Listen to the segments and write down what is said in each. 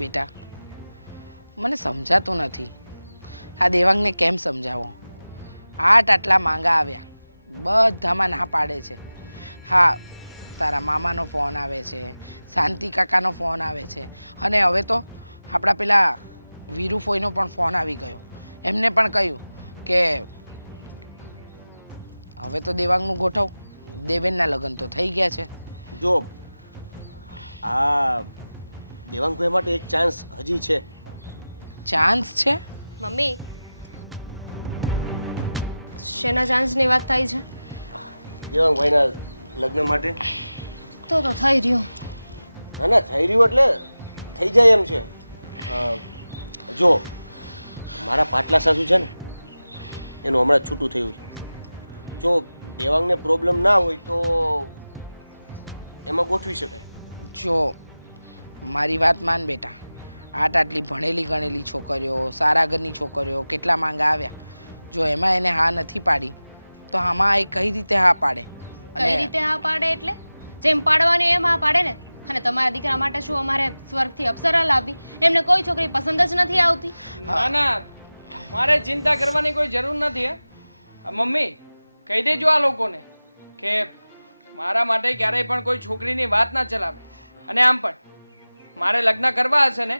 બેટા મને સમજાતું નથી આ દેવાંગને કેમ સમજાવો. આટલા માંગા આવ્યા, બધામાં ના પાડે છે. હા, તારા મામાનો ફોન આવે છે, શાંતિ કાકાનો ફોન આવે છે, અને હવે તો આપણા પેલા વીરુફોઈનો પણ ફોન આવી ગયો. એમને પણ કહ્યું કે હવે તો દેવાંગનું ગોઠવ, દેવેનના લગ્ન તો થઈ ગયા છે. જો આ દેવાંગભાઈ માટે એક ચાન્સ હજી છે. ચાન્સ છે? મમ્મી, શેના ચાન્સની વાત થાય છે? દેવાંગભાઈના લગ્ન માટે. તો થઈ રહ્યું. ના ના, થઈ રહ્યું એટલે થઈ જાય એમ છે. જો મારા પાટલા સાસુ છે ને, એનું હમણાં છૂટું થયું છે. જો દેવાંગને પ્રોબ્લેમ ના હોય તો એમાં ગોઠવી શકાય. જો મારી વાત માન બેટા, આટલી ભણેલી ગણેલી છોકરીઓ, સારા ઘરની છોકરીઓ કેટલા માંગા આવ્યા. જો એમાં એને હા નથી પાડી તો આમાં એ કઈ રીતે હા પાડે? કઈ રીતે હા પાડે એટલે જેમ પાડવાની એમ હા પાડે ને. અને તમારા દીકરા માટે શું અમારે સ્વર્ગથી અપ્સરા લાવવી? એમને કોઈ છોકરી પસંદ જ નથી આવતી. ના ના, મારે ચિંતા કરવાની કોઈ જરૂર નથી. મમ્મી, કહી દેજો આ લોકોને કે મારા માટે ક્યારેય પણ કોઈ છોકરીની વાત ના ચલાવે. અને આમ પણ મારે લગ્ન કરવા હશે ને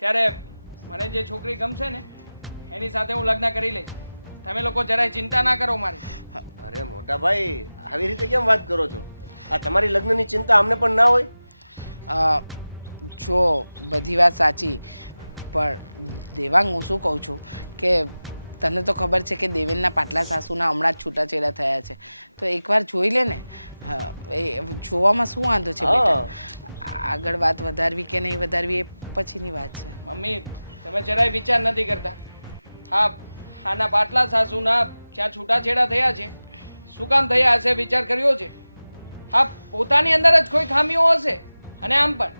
ત્યારે મને જે છોકરી ગમશે ને એની સાથે હું લગ્ન કરી લઈશ. તમે લોકો જરાય ચિંતા ના કરો મારી. અરે મોટા ભાઈ, આવી રીતે કેમ વાત કરો છો? આ તમારી લગ્નની ચિંતા અમને પણ ના હોય? જો બધી વાત સાચી, પણ દેવાંગ હું શું કહું છું કે તને તો ખબર છે કે દેવેનના પાટલા સાસુના હમણાં જ છૂટાછેડા થયા છે, તો એકવાર જોઈ લે ને. એ જોવામાં શું વાંધો છે બેટા? આગળ વાત વધારવી કે નહીં વધારવી એ પછીની વાત છે. મમ્મી, તમે જરાય વિચાર નથી કરતા. હા, આના પાટલા સાસુના જ્યાં છૂટાછેડા થયા છે, શું કામ થયા હશે વિચાર કર્યો છે? હા, પોતાની અંદર જ કોઈ ખામીઓ હશે. અને આમ પણ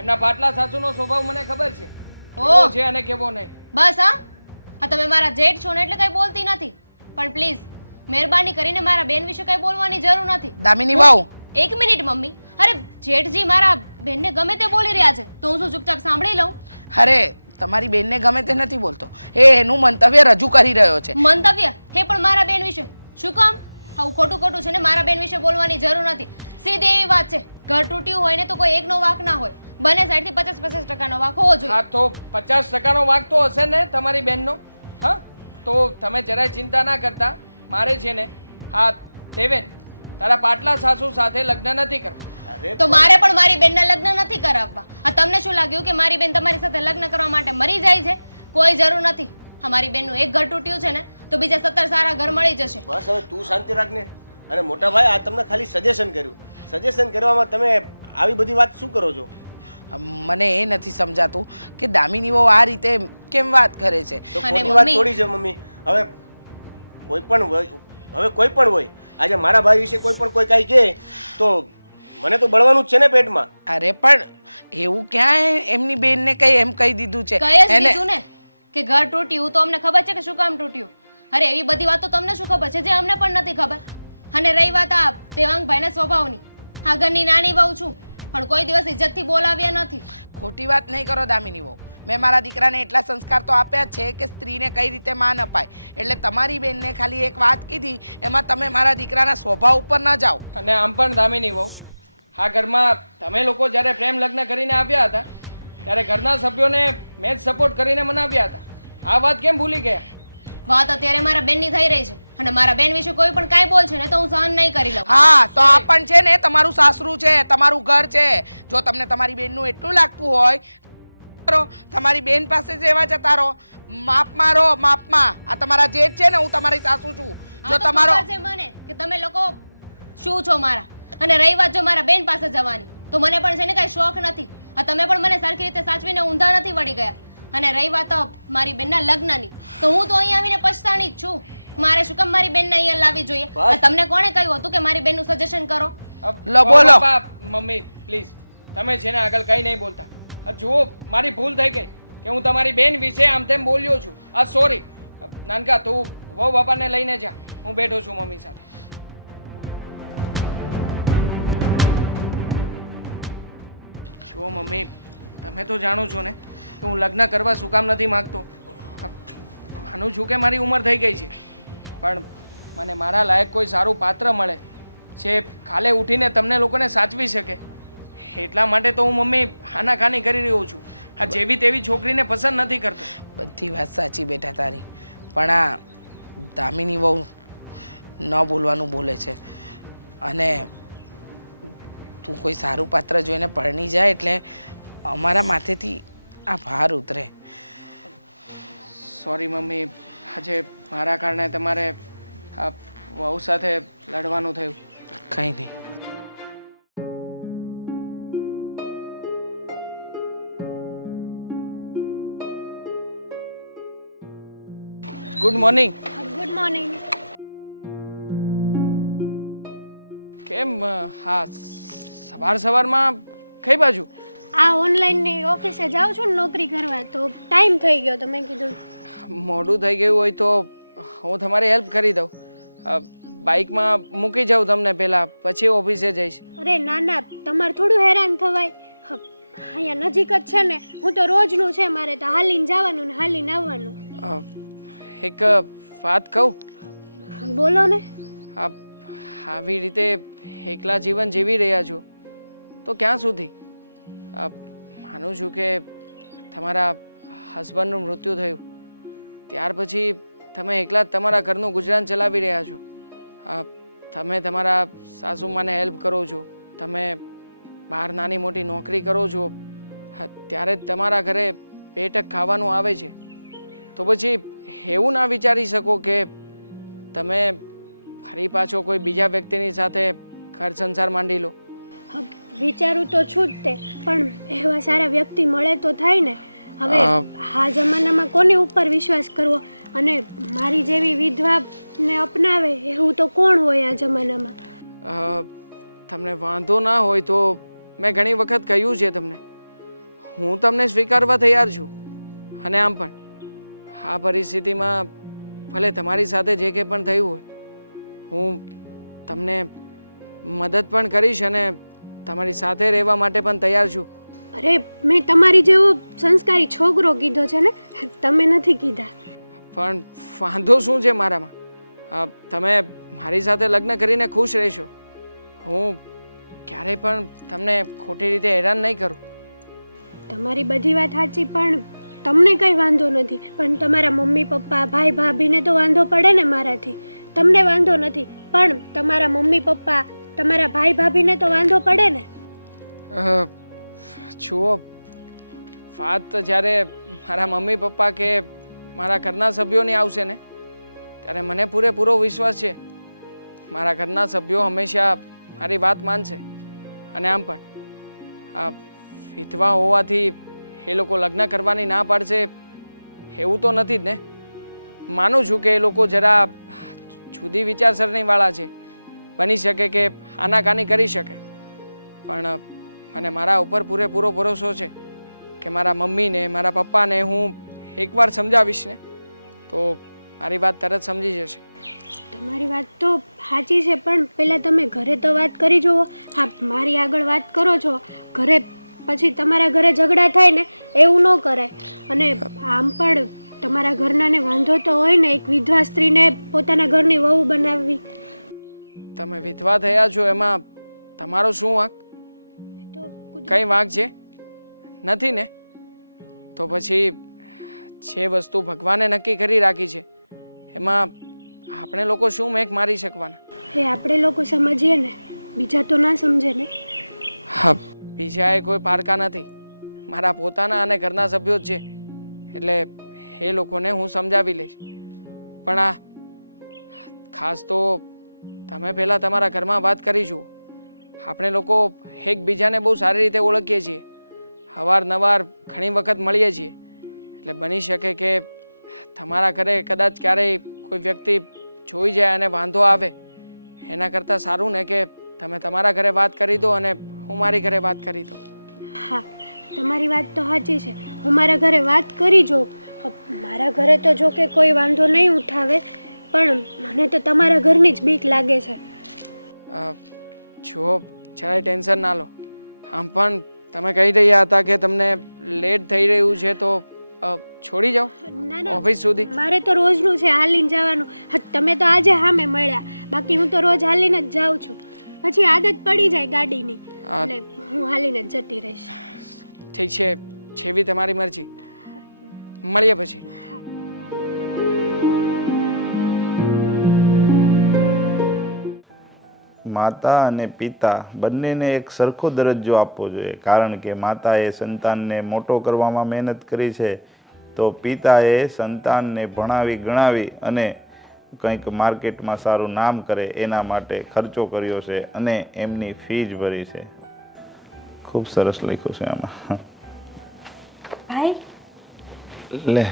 એમના પાટલા સાસુનો સ્વભાવ મને ખબર છે, કેવો છે અને કેવો નહીં. બસ હા, તમે મારા જેઠ છો ને એટલે કઈ બોલતી નથી. પણ પ્લીઝ મહેરબાની કરીને મારા બેન વિશે કઈ બોલવાની જરૂર નથી. દામિની વાવ, એક મિનિટ મમ્મી. અરે જેઠજી મારા બેનને ગમે તે બોલી રહ્યા છે તો હું શું ચૂપચાપ સાંભળી લઉં? અરે તમારી બેનને ગમે તે નથી બોલતો, એ એનું મંતવ્ય રજૂ કરી રહ્યો છે. મંતવ્ય? હે પણ મારા બેન વિશે શું કામ? આવું ખોટું ખોટું છે ને, મારા બેન વિશે બોલવાની જરૂર નથી. સીધી એવી વાત છે, ઘર તૂટ્યું હોય ને તો કોઈ એકનો વાંક ના હોય, બંને સાઈડથી 50-50% વાંક હોવો જોઈએ. હા, તો 50% વાંક તો હશે ને તમારી બેનનો. હા, તો તમે જરાય ચિંતા ના કરતા. મારે છે ને, હા દેવેન, તારા પાટલા સાસુ સાથે લગ્ન નથી કરવા. તો મારે પણ મારી બેનના લગ્ન નથી કરાવવા. આ તમને શું લાગ્યું કે મારી બેન તમારી સાથે લગ્ન કરવા માટે મરી જાય છે? કોઈ જરૂર નથી. અમારી બેનનું એક ઘર તૂટ્યું છે ને તો બીજા 17 સારા ઘર મળી જશે. બસ હવે તું શાંતિ રાખને. અને મોટા ભાઈ, આ તમને ખાલી સજેશન કર્યું. સજેશન કરવામાં તમે આવી બધી વાત શું કરો છો? મને એ નથી સમજાતું કે દામિનીઓ આ રીતે કેમ વાત કરે છે. તો ખોટી વાત થોડી છે મમ્મી. હવે કોઈ પણ હોય, આજે મારા ભાઈ વિશે કોઈ કાંઈ કહે તો મને તો બળવાનું જ છે ને પેટમાં. અરે પણ એવું ક્યાં એમની બેનને કઈ એમ કહી દીધું છે? કહી જ દીધું ને કે ઘર તૂટ્યું તો અમને ખબર છે કે શું કામ તૂટ્યું. અરે એવી બધી વાતો તમને શું ખબર છે જે અમને પણ નથી ખબર. અને રહી વાત આ દેવાંગભાઈના સ્વભાવની, આ ઘરની નાની વહુ છું પણ કોઈ દિવસ ઇજ્જતથી બોલાવ્યા નથી. ખોટી વાત નહીં કરો દામિની વહુ. મેં મારા દીકરાને એટલા સંસ્કાર તો આપ્યા જ છે કે સ્ત્રીને કઈ રીતે માન અપાય. એટલે તમારી બેનને ખાલી એક વાત કીધી એમાં તમે મારા દીકરાના સ્વભાવ ઉપર ન જાઓ. અને આમ પણ દામિની વહુ, આ ઘરમાં તમે લોકો જ્યારે પ્રેમ લગ્ન કરીને આવ્યા હતા ત્યારે ઘરના સભ્યોને મેં જ સપોર્ટ કરીને મનાવ્યા હતા. આ વાત કેમ ભૂલી ગયા? વાત અત્યારે મારા બેનની થઈ રહી છે અને મારા બેન વિશે કોઈ પણ કાંઈ બોલ છે ને તો હું સહન નહીં કરી લઉં. હા, તો આ પણ છે ને તમારું સાસરું છે, તમારું ઘર છે. જો તમને તમારી બેનનું એટલું લાગતું હોય તમારી બેન પાસે જ રહેવા જતા રહો. માપમાં રહો, માપમાં. આ તમારા જેઠ છે ને, હું તમારી સાસુ છું. જો તમારો ખબર છે મને કે તમે લોકો શું છો મારા. અને રહી વાત જો મારા બેન પાસે જવાની તો મને પણ છે ને કાંઈ શોખ નથી. આ તમે પણ મને સરખી રીતે સાચવીને ઊંધા નથી વળી ગયા. અને રહી વાત મારી બેનના લગ્નની તો હું તો અહીંયા આવીને પછતાણી જ છું. મારે શું કામ મારી બેનને અહીંયા લાવવી જોઈએ? તમને કોણે કહ્યું હતું કે મારી બેનનું સજેશન કરો? બોલો મમ્મી પ્લીઝ, તમે છે ને આગળ કંઈ નહીં બોલતા. જુઓ, મારી ભૂલ થઈ ગઈ કે હું તમારી બેન વિશે આમ તેમ બોલ્યો છું. સોરી. નાનકા, તું વહુ બાપાને લઈને જા, હું બેઠો છું મમ્મી સાથે. જો મમ્મી, તમે તો જાણો છો ને કે હું લગ્ન કરવા શું કામ નથી માગતો. માનું છું કે મારી ઉંમર થઈ ગઈ છે, પણ મને મારા લાયક કોઈ સારું પાત્ર મળે જે કાલે ઉઠીને તમને લોકોને સાચવી શકે, એટલા માટે તો હું મમ્મી આનાકાની કરી રહ્યો છું. આ જેવી તેવી છોકરીને પસંદ નથી કરતો. બધી વાત સાચી બેટા તારી, પણ આ દામિની બહુ ન બોલવાનું બોલે છે. અને તું કોઈ સારું પાત્ર જોઈને પરણી જાય એટલે અમારા માથેથી આ ભાર ઉતરે. સોરી મમ્મી, આજે મારા કારણે તમારે આ વહુ સાથે લડવાનું થયું. કંઈ નહીં. Good morning. Good morning. કેમ હા સવાર સવારમાં કઈ બાજુ? આ ઓનલાઈનની ઓફિસે જાઉં છું ને નોકરી કરવા, તો ટાઈમ થઈ ગયો તો મેં કીધું મોડું થઈ ગયું હોય તો હું તમારી હેલ્પ કરી દઉં. બાઇકમાં મૂકી જાઉં તમને પહેલાં, પછી ઓફિસે જઈશ. અરે ના ના, તમારે થોડું હેરાન થવાય. અહીંયા નજીક જ છે ને, હું તો રોજનું છે મારે તો હાલીને જવાનું ને હાલીને આવવાનું. એક વાત કહું? બોલો ને. આવી રીતે એકલા જીવન જીવી રહ્યા છો તો ક્યાં સુધી? માનું છું કે તમારા હસબન્ડનું મૃત્યુ થયું ત્યાર પછી તમે એકલા જ તમારા ઘરનું ગુજરાન ચલાવી રહ્યા છો. તમે તમારા સાસુમાને હેલ્પ કરો છો, તમે બહાર નાની મોટી નોકરી કરો છો, ત્યારે જ તમારા ઘરે પેટક ખાવાનું આવે છે. તો પછી એવું ના વિચારી શકો કે તમે ફરી પાછો કોઈ બીજા વ્યક્તિની સાથે ઘર સંસાર માંડી લો? વિચારું તો છું જ તે, પણ એવા સારા વ્યક્તિ મળે તો થાય ને. હવે આ જમાનામાં કોની ઉપર વિશ્વાસ કરવો? અને મારી જેવી વિધવાને અપનાવે એવું તો કોણ હોય આ જમાનામાં? તમને વાંધો ના હોય તો મેં ઘણી વખત કહ્યું છે તમને, હું તમને સ્વીકારવા તૈયાર છું. અને આમ પણ આ પરિસ્થિતિમાં ભલે તમારી સાથે જે કંઈ પણ થયું હોય, હું તમને મદદ પણ કરીશ અને તમારી સાથે રહેવા માટે પણ તૈયાર છું. અરે મેં તમારી જેવો સંસ્કારી છોકરો કીધો છે ને, તમે નથી કીધા. પણ વાંધો શું છે મારામાં? તમે મારી સાથે લગ્ન કરીને ખુશ રહેશો. હું ક્યારેય પણ તમને ખોટી રીતે હેરાન નહીં કરું. તમારી બધી વાત સાચી, પણ તમને કંઈ વાંધો નથી, પણ તમારા મમ્મી પપ્પા ભાઈ ભાભીને તો વાંધો પડે ને મારાથી. તમને વાંધો નથી, પણ તમારા મમ્મી પપ્પા તમારા ભાઈ ભાભીને તો વાંધો પડે ને. જુઓ, વાત જ્યારે મારા મમ્મી પપ્પા કે મારા ઘરના સભ્યોની આવશે ને, ત્યારે મને પૂરેપૂરો વિશ્વાસ છે મારા ઘરના સભ્યો હંમેશા મારી વાત માનશે. અને આમ પણ આ વિધવા હોવાથી એ લોકો લગ્ન કરવાની ના પાડશે એવું તો નથી જ ને. માનું છું કે એ લોકો જરા જુદી વિચારસરણીવાળા છે, બની શકે કે આનાકાની કરી શકે, પણ મને મારા ઉપર પૂરેપૂરો ભરોસો છે કે મારા મમ્મીને મારા પપ્પાને હું એકવાર સમજાવીશ ને તો મારી વાત તરત સમજી જશે. તમારી વાત તો સાચી છે, પણ પહેલાં તમે ઘરે તો વાત કરી જુઓ. હા, મારી આગળ વાત કરો છો ઘરે, પછી તમારા ઘરે ઝઘડા થાય ને એવું ન કરાય. અને આમ પણ તમારા ઘરનાને વાંધો તો હોય ને એક વિધવા સ્ત્રીને પોતાના ઘરની વહુ બનાવવી. તમે વિધવા થયા છો એમાં તમારો શું વાંક? કઈ વાંક છે? નથી ને? તો પછી જે વસ્તુ ભગવાને નક્કી કરી રાખી છે એમાં આપણે લોકો શું મેક મારી શકવાના? એ આપણે લોકો સમજીએ ને, બીજા તો ના સમજે ને. હા, બીજા એ કોઈ પારકા નથી, મારા પોતાના અને ઘરના સભ્યો જ છે, એટલે એ લોકોને હું સમજાવી લઈશ. પણ આ ખાસ તો તમે પહેલાં તમારા ઘરમાં વાત કરી જુઓ. આપણે લોકો એકબીજાને બહુ સારી રીતે ઓળખીએ છીએ, અવારનવાર ઘણી વખત મળીએ છીએ, એટલે બની શકે કે તમારા ઘરે કદાચ ક્યારેય કોઈ વ્યક્તિ જોઈ જાય અને વાંધો આવે, એના કરતાં સારું ને કે તમે તમારા ઘરે વાત કરી દો અને હું મારી ઘરે વાત કરી દઉં. હા, તમારી વાત તો સાચી છે, હું મારા ઘરે વાત કરી જોઉં. મારા ઘરે તો જો કે કોઈ વાંધો નહીં ઉઠાવે, પણ મને તો તમારા ઘરની જ બીક લાગે છે. જો જરાય ટેન્શન ના લો, આમ પણ તમે કહી રહ્યા હતા કે તમને લેટ થઈ રહ્યું છે તો છોડી જાઓ ના ના ઓફિસ સુધી. મારે તો રોજનું છે હાલીને જવાનું. હા, તમે તો આજે સામે મળ્યા, બાકી હું તો રોજ હાલીને જ જાઉં છું. પછી આદત પડી જાય ગાડીની, હા. એટલે હું હાલીને જ જતી રહીશ. ઠીક છે, જેવી તમારી મરજી. મળીએ પછી. માતા અને પિતા બંનેને એક સરખો દરજ્જો આપવો જોઈએ, કારણ કે માતાએ સંતાનને મોટો કરવામાં મહેનત કરી છે, તો પિતાએ સંતાનને ભણાવી ગણાવી અને કંઈક માર્કેટમાં સારું નામ કરે એના માટે ખર્ચો કર્યો છે અને એમની ફીસ ભરી છે. ખૂબ સરસ લખ્યું છે આમાં. ભાઈ લે,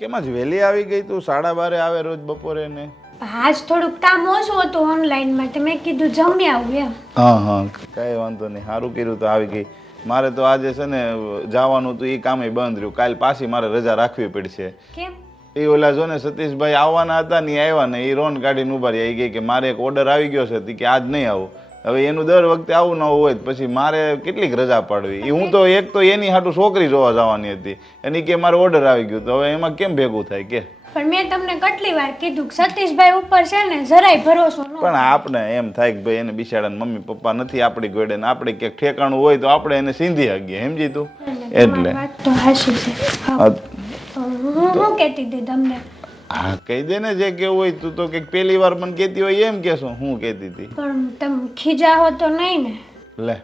કેમ જ વહેલી આવી ગઈ તું? 12:30 આવે રોજ બપોરે ને? આજ થોડુંક કામ ઓછું હતું ઓનલાઈનમાં, તો મેં કીધું જમી આવું એમ. હા, કાંઈ વાંધો નહીં, સારું કર્યું તો આવી ગઈ. મારે તો આજે છે ને જવાનું હતું, એ કામે બંધ રહ્યું. કાલ પાછી મારે રજા રાખવી પડશે. કેમ? એ ઓલા જો ને સતીશભાઈ આવવાના હતા ને, આવ્યા ને, એ રોન કાઢીને ઉભા રહી ગઈ કે મારે એક ઓર્ડર આવી ગયો છે કે આજ નહીં આવું. હવે એનું દર વખતે આવું ન હોય પછી મારે કેટલીક રજા પાડવી. હું તો એક તો એની હાટું છોકરી જોવા જવાની હતી, એની કે મારે ઓર્ડર આવી ગયું, તો હવે એમાં કેમ ભેગું થાય કે? પણ મેં તમને કેટલી વાર કીધું કે સતીશભાઈ ઉપર છે ને જરાય ભરોસો ન. પણ આપણે એમ થાય કે ભાઈ એને બિચારાને મમ્મી પપ્પા નથી આપણી ગોડે ને આપણે ક્યાંક ઠેકાણું હોય તો આપણે એને સીંધી હગીએ, સમજી તું? એટલે વાત તો હાચી છે. હા, હું કહેતી હતી તમને. હા, કહી દે ને જે કેવું હોય. તું તો કંઈક પહેલી વાર મને કહેતી હોય એમ કહેશો. હું કહેતી હતી પણ તમે ખીજાવો તો નહીં ને? લે,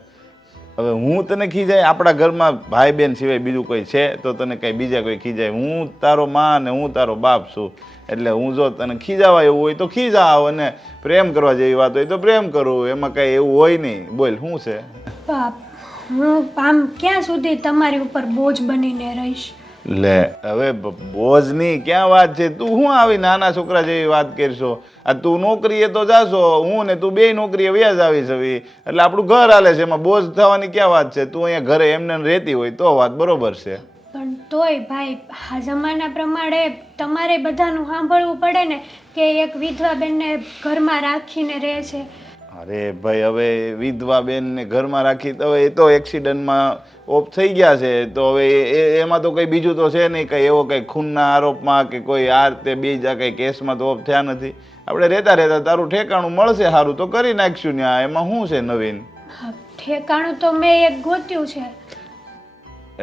હવે હું તને ખીજાય? આપણા ઘરમાં ભાઈ બહેન સિવાય બીજું કોઈ છે તો તને કઈ બીજા કોઈ ખીજાય? હું તારો માં ને હું તારો બાપ છું, એટલે હું જો તને ખીજાવા એવું હોય તો ખીજાવ, અને પ્રેમ કરવા જેવી વાત હોય તો પ્રેમ કરું, એમાં કઈ એવું હોય નહીં. બોલ શું છે? બાપ, હું આમ ક્યાં સુધી તમારી ઉપર બોજ બનીને રહીશ? લે, હવે બોજની ક્યાં વાત છે? તું શું આવી નાના છોકરા જેવી વાત કરશો? આ તું નોકરીએ તો જાશો, હું ને તું બે નોકરીએ વ્યાજ આવીશ હવે, એટલે આપણું ઘર હાલે છે, એમાં બોજ થવાની ક્યાં વાત છે? તું અહીંયા ઘરે એમને રહેતી હોય તો વાત બરોબર છે. પણ તોય ભાઈ, આ જમાના પ્રમાણે તમારે બધાનું સાંભળવું પડે ને કે એક વિધવા બેનને ઘરમાં રાખીને રહે છે. અરે ભાઈ, હવે વિધવા બેનને ઘરમાં રાખી તો હવે એ તો એક્સિડન્ટમાં ઓફ થઈ ગયા છે, તો હવે એમાં તો કંઈ બીજું તો છે નહીં, કંઈ એવો કંઈ ખૂનના આરોપમાં કે કોઈ આ તે બીજા કંઈ કેસમાં તો ઓફ થયા નથી. આપણે રહેતા રહેતા તારું ઠેકાણું મળશે સારું તો કરી નાખશું ને. એમાં શું છે નવીન? હા, ઠેકાણું તો મેં એક ગોત્યું છે.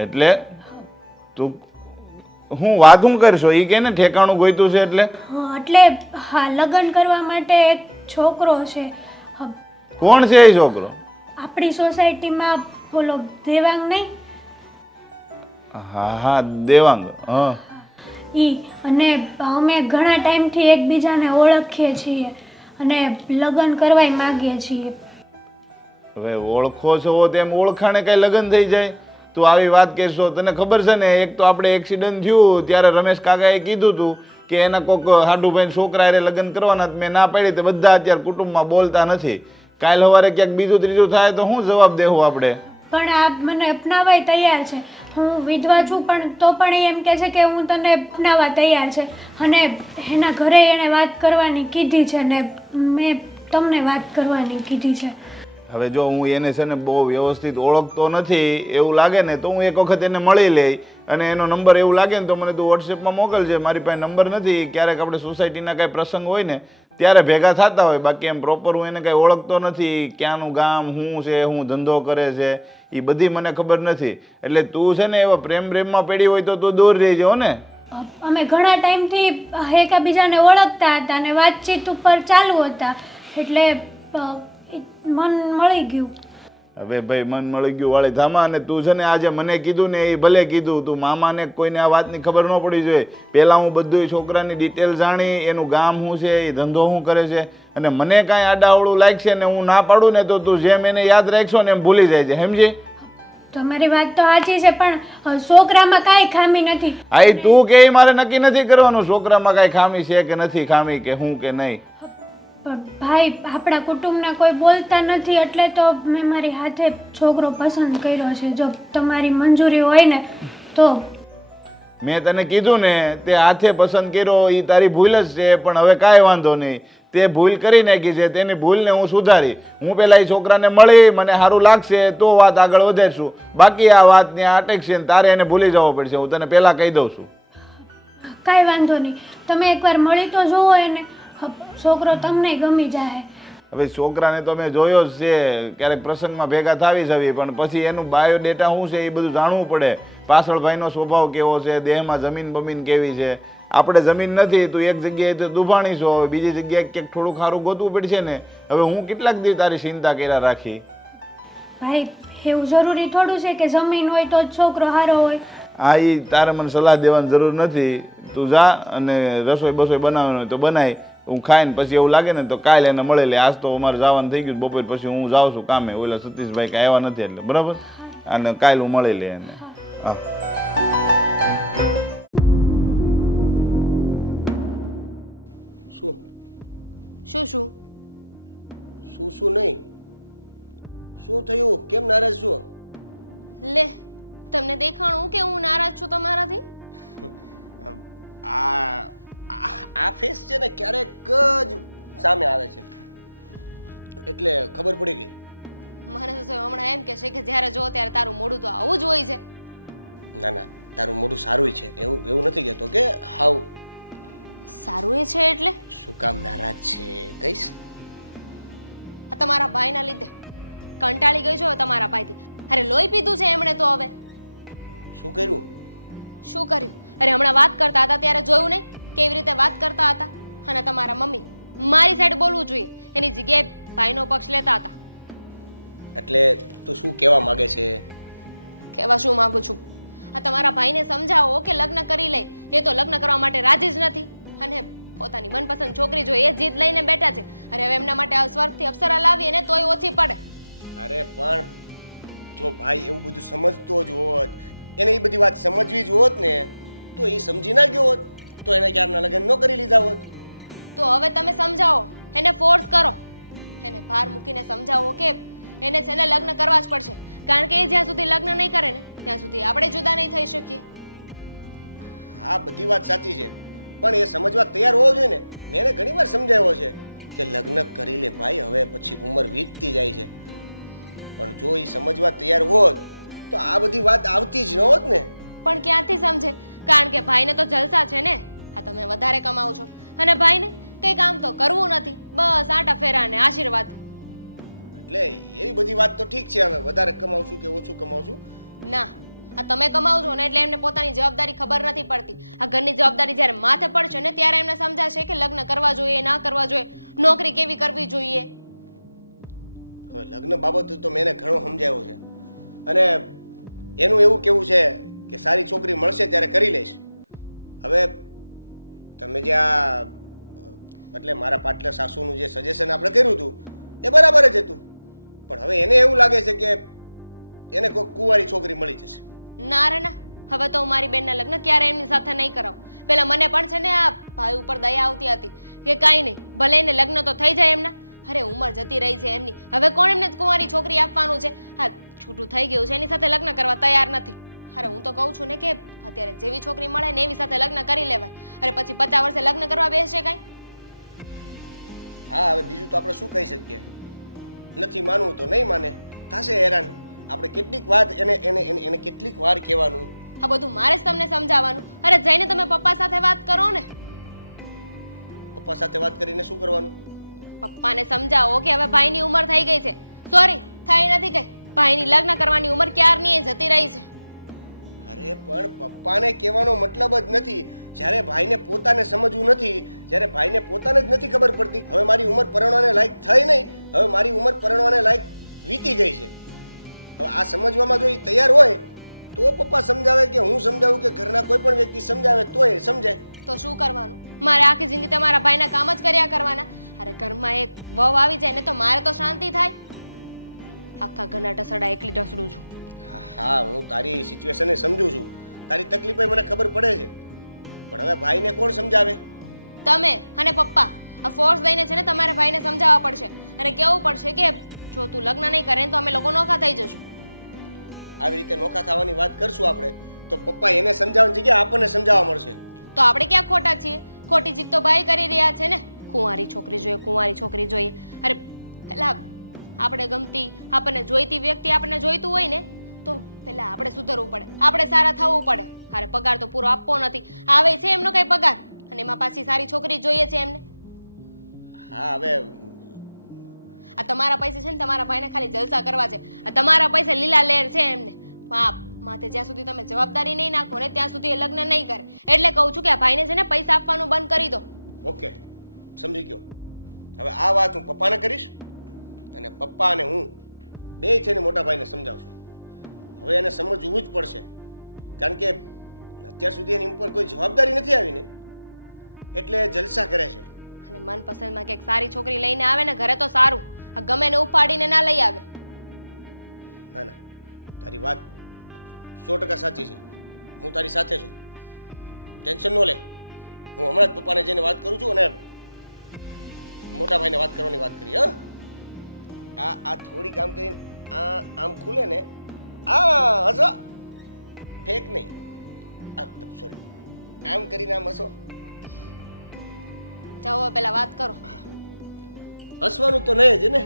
એટલે તું હું વાત શું કરશો? એ કે ને ઠેકાણું ગોઈતું છે એટલે? હા, એટલે હા, લગ્ન કરવા માટે એક છોકરો છે. હા, કોણ છે એ છોકરો? આપણી સોસાયટીમાં બોલો દેવાંગ નહીં? હા, દેવાંગ. હા, ઈ. અને અમે ઘણા ટાઈમથી એકબીજાને ઓળખીએ છીએ અને લગ્ન કરવા માંગીએ છીએ. હવે ઓળખો છો તેમ ઓળખાણે કઈ લગ્ન થઈ જાય? તું આવી વાત કરશો? તને ખબર છે ને, એક તો આપણે એક્સિડન્ટ થયું ત્યારે રમેશ કાકાએ કીધું હતું કે એના કોઈક હાડુભાઈ છોકરા એ લગ્ન કરવાના, મેં ના પાડી તો બધા અત્યારે કુટુંબમાં બોલતા નથી. કાલ સવારે ક્યાંક બીજું ત્રીજું થાય તો શું જવાબ દેવું આપણે? પણ આ મને અપનાવાય તૈયાર છે. હું વિધવા છું પણ તો પણ એ એમ કહે છે કે હું તને અપનાવવા તૈયાર છે, અને એના ઘરે એણે વાત કરવાની કીધી છે ને મેં તમને વાત કરવાની કીધી છે. હવે જો હું એને છે ને બહુ વ્યવસ્થિત ઓળખતો નથી, એવું લાગે ને તો હું એક વખત એને મળી લઈ, અને એનો નંબર એવું લાગે ને તો મને તું વોટ્સએપમાં મોકલજે. મારી પાસે નંબર નથી. ક્યારેક આપણે સોસાયટીના કાંઈ પ્રસંગ હોય ને ત્યારે ભેગા થતા હોય, બાકી એમ પ્રોપર હું એને કાંઈ ઓળખતો નથી. ક્યાંનું ગામ શું છે, શું ધંધો કરે છે, એ બધી મને ખબર નથી. એટલે તું છે ને એવા પ્રેમમાં પડી હોય તો તું દૂર રહી જાઓ ને. અમે ઘણા ટાઈમથી એકબીજાને ઓળખતા હતા અને વાતચીત ઉપર ચાલુ હતા, એટલે મન મળી ગયું. હવે ભાઈ મન મળી ગયું વાળી ધામા. અને તું છે ને આજે મને કીધું ને એ ભલે કીધું, તું મામાને કોઈને આ વાતની ખબર ન પડી જોઈએ. પહેલાં હું બધું છોકરાની ડિટેલ જાણી, એનું ગામ શું છે, એ ધંધો શું કરે છે, અને મને કાંઈ આડાવડું લાગશે ને હું ના પાડું ને તો તું જેમ એને યાદ રાખશો ને એમ ભૂલી જાય છે, સમજી? તમારી વાત તો સાચી છે, પણ છોકરામાં કાંઈ ખામી નથી. આ તું કે મારે નક્કી નથી કરવાનું છોકરામાં કાંઈ ખામી છે કે નથી ખામી, કે હું કે નહીં. પણ ભાઈ, આપણા કુટુંબના કોઈ બોલતા નથી એટલે તો મેં મારી હાથે છોકરો પસંદ કર્યો છે. જો તમારી મંજૂરી હોય ને તો. મેં તને કીધું ને તે હાથે પસંદ કર્યો, એ તારી ભૂલ જ છે, પણ હવે કાંઈ વાંધો નહીં. તે ભૂલ કરી નાખી છે, તેની ભૂલને હું સુધારી. હું પહેલાં એ છોકરાને મળી, મને સારું લાગશે તો વાત આગળ વધારશું, બાકી આ વાત ત્યાં અટકશે ને તારે એને ભૂલી જવો પડશે. હું તને પહેલાં કહી દઉં છું. કાંઈ વાંધો નહીં, તમે એકવાર મળી તો જુઓ એને, છોકરો તમને ગમી જાય. હવે છોકરાને તો મેં જોયો જ છે, ક્યારેક પ્રસંગમાં ભેગા થાવી જવી, પણ પછી એનું બાયોડેટા શું છે એ બધું જાણવું પડે. પાછળ ભાઈનો સ્વભાવ કેવો છે, દેહમાં જમીન બમીન કેવી છે. આપણે જમીન નથી, તું એક જગ્યાએ તો દુભાણી છો, હવે બીજી જગ્યાએ ક્યાંક થોડું ખારું ગોતવું પડશે ને. હવે હું કેટલાક દિવસ તારી ચિંતા કર્યા રાખી. ભાઈ એવું જરૂરી થોડું છે કે જમીન હોય તો જ છોકરો સારો હોય. હા, એ તારે મને સલાહ દેવાની જરૂર નથી. તું જા અને રસોઈ બસોઈ બનાવવાની હોય તો બનાય, હું ખાઈને પછી એવું લાગે ને તો કાલે એને મળી લે. આજ તો અમારે જવાનું થઈ ગયું, બપોર પછી હું જાઉં છું કામે. ઓલા સતીશભાઈ કાંઈ આવ્યા નથી એટલે બરાબર, અને કાલે હું મળી લે એને. હા શું શું શું શું શું નહીં? શું થયું? કેમ નારાજ છો? લે, તમને દેખાણું કે હું નારાજ છું તમારાથી? આ ફેસ છે ને ક્યારેક જ સામે આવે છે એટલે ખબર પડી ગઈ. મને તો હમણાં એમ કે છે કે જ્યારે જો ત્યારે તારું મોઢું તો આવું જ હોય છે. ના ના, તારું મોઢું સારું છે, એવું નથી કહેતો કે હાવ સારું એ છે એટલે શું કામ નારાજ છે કહીશ. આ તમારા ભાઈના લીધે કંટાળી ગઈ છો તમારા ભાઈથી. અરે લોહી પીધું છે એમણે તો. હવે શું કર્યું? શું કર્યું? અરે હમણાં વાત કરતા હતા ત્યારે જોયું નહીં કેવી રીતે વાત કરતા હતા? અને તમારા મમ્મી મારી સાઈડ બોલવું જોઈએ એની જગ્યાએ ભાઈનો પક્ષ લેતા હતા. એટલે તું શું કહેવા માંગે છે? કહેવા શું માંગુ છું, આ તમારા ભાઈને સમજાવો કે લગ્ન કરી લે. એ તો લગ્ન કરવા માટે રાજી જ નથી અને પોતાની મનપસંદ છોકરી જોઈએ એ જીત લઈને બેઠા છે. અરે હવે એમના માટે આ સ્વર્ગથી અપ્સરા લાવીએ ને તોય ઓછી પડે. અરે પણ જો ભાઈ એવું બધું સમજતો જ હોત, એને એ બધી વાત સમજવી જ હોત ને, તો એ સમજી ના ગયો હોત તો એને ક્યારના લગ્ન ન કરી લીધા હોત. તો હવે તમે સમજાવો, એને ફોર્સ કરો, એને ભાર મૂકીને સમજાવો કે એને છે ને લગ્ન કરવા જ પડશે. કારણ કે એ જ્યાં સુધી લગ્ન નહીં કરે ને ત્યાં સુધી આપણે જુદા નહીં થઈ શકીએ. હા, બધી વાત સાચી છે, પણ એ સમજવા તૈયાર હોવો જોઈએ ને. મેં એને ઘણી વાર સમજાવ્યો છે કે લગ્ન કરી લે ભાઈ, હવે પછી ઉંમર વીતતી જાય છે. પણ જો એ સમજવા તૈયાર હોત તો આ બધી વાત આવતી જ ન હોત ને. પણ ક્યાંથી સમજે? કારણ કે ભાઈને તો જલસા છે ને. હા, તમે વધારે કમાવો છો અને ભાઈને કંઈ કામ તો કરવું નથી, બસ આટા ફેરા ને આશીર્વાદ. એટલે એવી બધી વાત તો ઠીક છે, હવે વધારે કમાવું છું કે ઓછું કમાવું છું. ના, આ તમે કમાવો છો ને એટલે એમને પોતાની જવાબદારી ખબર નથી પડતી. આ ઘરની જવાબદારી જ્યારે માથે પડશે ને ત્યારે એમને સમજાશે કે લગ્ન કરવા જોઈએ ના કરવા જોઈએ, નોકરી કેવી કરવી જોઈએ. હવે લગ્ન બાબત તો મેં એને ઘણો સમજાવ્યો છે અને એનું એવું કેવું છે કે સારી છોકરી મળશે ત્યારે કરી લઈશ. હવે તમે જે આ એટલે મારા પાટલા સાસુનું જે સજેશન આપણે કર્યું હતું એ બરાબર જ હતું, પણ હવે એને એવું લાગે છે કે એને કોઈ કુંવારી છોકરી મળી જશે. ના રે ના, હવે તો હું મારી બેનના લગ્ન ક્યારે એમની સાથે નહીં કરાવું. પેલા મને પણ છે ને આ ભાઈ ઉપર દયા આવતી હતી કે કાંઈ નહીં, ભલે એને લગ્ન તો થઈ જાય એમના. અરે ઉંમર જતી રહી છે એમની, હવે કોણ એમને કુંવારી છોકરી આપવાનું છે? હા, છૂટું થઈ ગયું છે, એની સાથે લગ્ન કરવા તૈયાર નથી. અરે હું તો કહું છું ને કે અત્યારે જેવી છોકરી મળે ને એવી સાથે લગ્ન કરી લેવાય. અરે પછી 50 વર્ષે લગ્ન કરવા બેસશે કાંઈ? હા, હવે બીજું તો આપણે શું કહી શકીએ? નથી માનવું તો નહીં માને, થશે હેરાન. આપણે કેટલીક વાત એને કેટલીક વાર કહેવાનું. આ બધું મારે જ તમને સમજાવવાનું? અરે જઈને તમે પપ્પા સાથે વાત કરો ને. પપ્પા સાથે વાત કરીને શું કરવાનું? પપ્પાને સમજાવો કે હવે ભાઈની ઉંમર થઈ ગઈ છે. સોરી, થઈ નથી ગઈ, ભાઈની લગ્ન કરવાની ઉંમર ક્યારની જતી રહી છે. અરે પણ પપ્પાને કહેવાનો મતલબ જ નથી. જ્યારે ભાઈને પોતાને સમજવું નથી, જ્યારે ભાઈને પોતાને જ નથી ખબર પડતી હવે મારી ઉંમર પરણવાને લાયક થઈ નહીં, હવે મારી ઉંમર પરણવાને લાયક વીતી ગઈ છે. હવે આ સમજવામાં જો એ તૈયાર હોય તો પપ્પા સમજાવે કે હું સમજાવું કે ઘરના કોઈ પણ વ્યક્તિ સમજાવે તો એ સમજાય. તો શું કરવાનું? મારે આખી જિંદગી તમારા ભાઈના કામ જ કર્યા કરવાના? અરે ઘરમાં એક વહુ આવી જાય ને તો મારે તો શાંતિ થાય. આખા ઘરના ઢસડા એકલી ઢસડું છું. હા, હું તારી સિચ્યુએશનને સમજુ છું, તારી તકલીફે મને ખબર પડે છે, પણ હવે ભાઈને કોણ સમજાવે? તમે અને પપ્પા આ ફોર્સ લઈને છે ને તમારે ભાઈને સમજાવવા પડશે અને કહેવું પડશે કે જો તું લગ્ન નહીં કરે તો અમે લોકો નોખા થઈ જશું. આવી રીતે નોખા થવાની વાત કરશું આપણે તો પપ્પા એને સમજાવવાની જગ્યાએ આપણને સમજાવવા મળશે. તો આપણે ક્યાં ખોટા છીએ? ખોટી જીત તો ભાઈ કરી રહ્યા છે ને, કુંવારી છોકરી જોઈએ, કુંવારી છોકરી જોઈએ. અરે પેલા આપણે ગમતી, આપણને જોઈતી વ્યક્તિ આપણને જોઈતું હોય ને તો પહેલાં આપણે સુધરવું પડે, આપણે સારા થવું પડે. અરે પગાર તો પૂરો આપવો નથી, આવે છે એમનો કંઈ પગાર, અને એમાં પાછી સારી છોકરી જોઈએ છે એમને. હા હવે આ તમારા પૈસે છે ને તમારા ભાઈને ખાલી જલસા કરવા છે. આ તમારા પૈસે લીલા લહેર છે એમને. માથે જ્યાં સુધી તમે જવાબદારી નહીં નાખો ને ત્યાં સુધી એ લગ્ન નહીં કરે. એટલે કહું છું કે આ ભાઈને છે ને પૈસા આપવાનું બંધ કરી દો. ઓકે, સમજી ગયો. હવે આ વાત હું પપ્પાને કરીશ અને પપ્પા અને હું બે છે ને મોટા ભાઈને સમજાવશું. હવે એને સમજવું જ પડશે, કારણ કે અત્યાર સુધી એની ઉપર કોઈ જવાબદારી નથી આવી ને એટલે જલસા કરે છે. અને મનપસંદમાં કંઈક સારી છોકરી લઈને આવે ને ઘરે તો સારું. આ ગમે ને ઉપાડીને ના લઈ આવે. ના ના, તારી વાત 100% સાચી છે. હું તારી સાથે છું, ટેન્શન ન લે. હું હમણાં જ પપ્પાને જઈને વાત કરું છું અને મોટા ભાઈને વાત કરવાની વાત કરી. હા, આ થોડી કામ કરીને આમ ખુલે ને, હસો, ફેક નહીં, સોરી, આમ કરીને આમ હસો. જાઓ હવે પેલા વાત કરો. હસવાનું તો નહીં જ ને.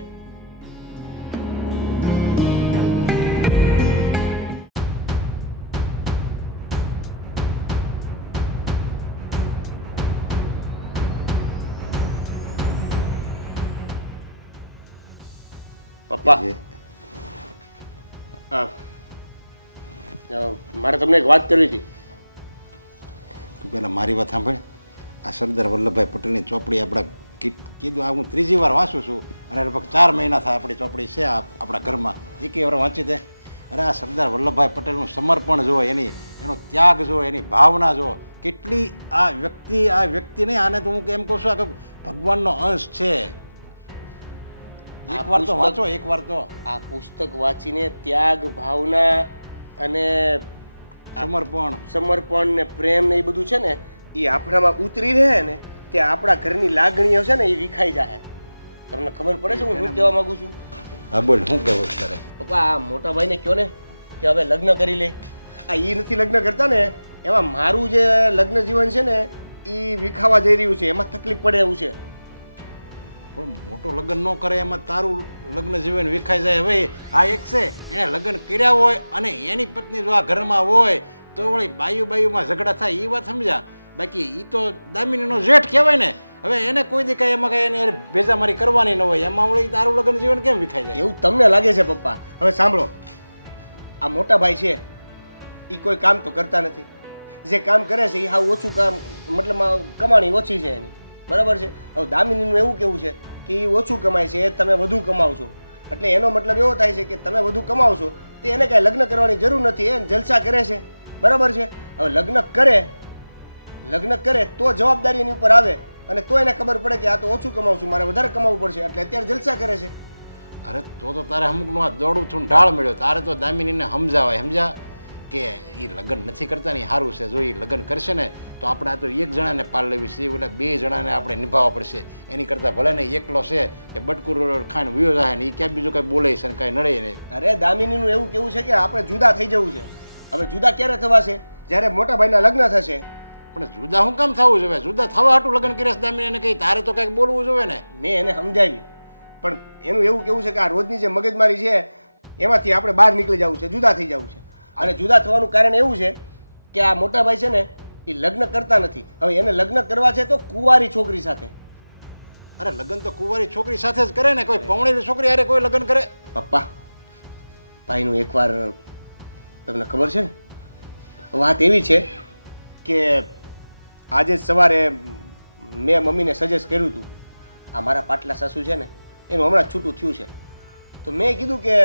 પપ્પા, મારે તમને એક વાત કરવી હતી. તું પહેલાં મારી વાત સાંભળ. આ સરદાર વલ્લભભાઈ પટેલની ચોપડી આપણે કીધું આ હું ત્રીજી વાર વાંચું છું અને લગભગ 4 મહિના થાય આપણી ચોપડી છે આપણા ઘરમાં. એકે વાર વાંચી દે. અરે આ સરદાર વલ્લભભાઈ પટેલનું સમર્પણ જુઓ, એનો ત્યાગ જુઓ, એની ભાવના જુઓ. કેટલી આ વ્યક્તિ નહીં, આને તો હું એમ કહું છું આ ભગવાનનો અંશ છે. એકવાર તો વાંચો, એકવાર તો. આ પુસ્તક વાંચીને ત્યાગ, ભાવના અને સમર્પણ ને પ્રેમ ને એ બધું છે ને એ આપણામાં ઉતરી રહે ને તે આપણા ઘરની લાગણીઓ છે ને એ વિખાઈ જાય. તમને ખબર પડે છે હું શું કહેવા માંગુ છું? હા બોલ, શું કહેવું તારે? પપ્પા, આ મોટા ભાઈને કહો ને કે હવે લગ્ન કરી લે. આ એ નથી લગ્ન કરતા ને, એમાં મારું જે લગ્ન જીવન છે ને એ વિખાવા જઈ રહ્યું છે, એમાં તકલીફ પડે એવું છે. પણ મોટો લગ્ન ન કરે એમાં તારું લગ્ન જીવન વિખાઈ જાય. હવે આ એક છે એણે લગ્ન કર્યા હોય અને એની પત્ની જો આ ઘરમાં હોય તો વળી બાયુમાં ઝઘડા થાય, એ વાત સમજ્યા. બાકી એ તો દામિનીનો જેઠ કહેવાય ને. હવે એને કોઈ દી કાંઈ એમાં કાંઈ એને ભેજામારી કરવાની ન હોય, એમાં વળી તારું લગ્ન જીવન કેમ વિખાઈ જાય? એવું તમને લાગે છે પપ્પા? હવે સાંભળો, આ મોટા ભાઈ છે એ કોઈ કામ તો કરતા નથી. જે કામ કરે છે એ હાવ ઓછું કામ, મતલબ કમાણી ઓછી છે એની, બરાબર છે. હવે દામિનીનું એવું કેવું છે કે એ ઓછું કમાય છે, તમે વધુ કમાવ છો. એટલે એનો મતલબ એવો થાય છે કે તમે વધુ કમાવ છો તો એને કાંઈ લગ્ન કરવાની જરૂર નથી, એ જલસા કરે છે, બરાબર છે. હવે લગ્ન કરે તો જવાબદારી એની ઉપર આવે અને તો એને ખબર પડે કે આ તો ઓછું કમાવું છું, મારે વધારે કમાવવું પડશે, એટલે અત્યારે જલસા કરે છે. અરે તો તારે અમુકનું આ દોડું છું ઢાળ મળ્યો. તારે તો દામિનીને સમજાવાય, સમજા કે એ લગ્ન નથી કરતા ને સારું છે. જો એ લગ્ન કરશે ને તો આપણે આ તો એક જણાને પાલ લેવી છે, એટલે 2 જણાને આપણે નિભાવવા પડશે. એની કરતાં ભલે ને એકલો છે કે બટકુર ખાઈને વિયો જાય ને એ ક્યાં બીજું કાંઈ બોલે છે ને કાંઈ નડે નહીં. અરે દામિનીનું એવું કેવું છે કે આપણે જુદા થઈ જવું છે. હવે જુદા ક્યારે થવાશે? જ્યારે મોટા ભાઈના લગ્ન થશે. પણ જુદા શું કામ થવું જોઈએ? જુદા થવા હાટું લગ્ન કર્યા છે દામિની, એને કંઈ તારે તો કંઈક બોલવું જોઈએ ને. મેં એને સમજાવી, પણ એનું એવું કેવું છે કે આ રોજની જે મગજમારી છે એમાંથી આપણે બહાર નીકળી જવું છે, જુદા થઈ જવું છે. અને જુદા થવાનું કારણ એવું છે કે આ મોટા ભાઈ છે ને એ લગ્ન કરતા નથી. હવે એને લગ્ન કરવા છે તો કુંવારી છોકરી સાથે. અરે લગ્ન તો કુંવારી છોકરી સાથે જ કરે ને, કોઈ પૌણેલી છોકરી હારે કોઈ લગ્ન કરે? પપ્પા, ભાઈનું એકવાર તમને ખબર છે ને, વાત એવી છે કે આજે સવારે મેં મમ્મીને સજેસ્ટ કર્યું હતું, આ મારા પાટલા સાસુ છે ને એનું હમણાં જ છૂટું થયું છે, તો મેં કીધું કે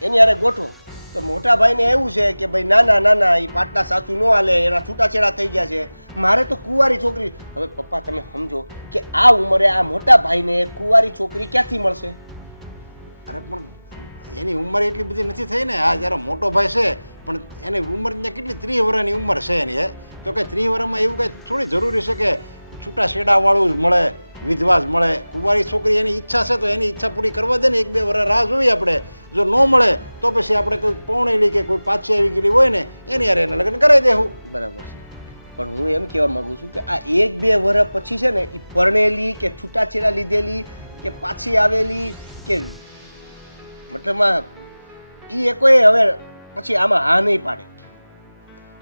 એની હારે ગોઠવો. તો મોટા ભાઈને એવું છે કે ભાઈ ના એ પાટલા સાસુ ન હાલે, એના છૂટાછેડા થઈ ગયા છે, મારે તો કુંવારી છોકરી. હવે પપ્પા તમે સમજો કે આ ઉંમરે આ મોટા ભાઈને કુંવારી છોકરી ક્યાંથી મળશે? અરે પણ એની ઉંમર એટલી બધી નથી થઈ ને. આ જ્યારે મોટો ભાઈ છે પણ એની ઉંમર ત્યાં કેટલી 30 વર્ષની ઉંમર છે એની. તો કંઈ 30 વર્ષમાં એવું કંઈ થોડી જરૂરી છે કે છૂટા છેડાવાળું જ મળે, વિધવા જ મળે. કુંવારી છોકરી એની ઈચ્છા છે તો એની ઈચ્છા પૂરી કરવા દે ને. 1-2 વર્ષ રાહ જોઈએ આપણે. જો ન મળે તો પછી આપણે કોઈ પૌણેલી કે કોઈ પાછી આવી ગયેલી હોય ને એની હારે એને લગ્ન કરાવી દેવું. બરાબર છે. પણ હું એમ કહેવા માંગુ છું કે આ 1-2 વર્ષ પછી છે ને એ પરણેલી કે છૂટાછેડા લીધેલી કે પાછી આવેલી કે મતલબમાં એ એકોય હવે પછી આમાં હા નહીં પાડે.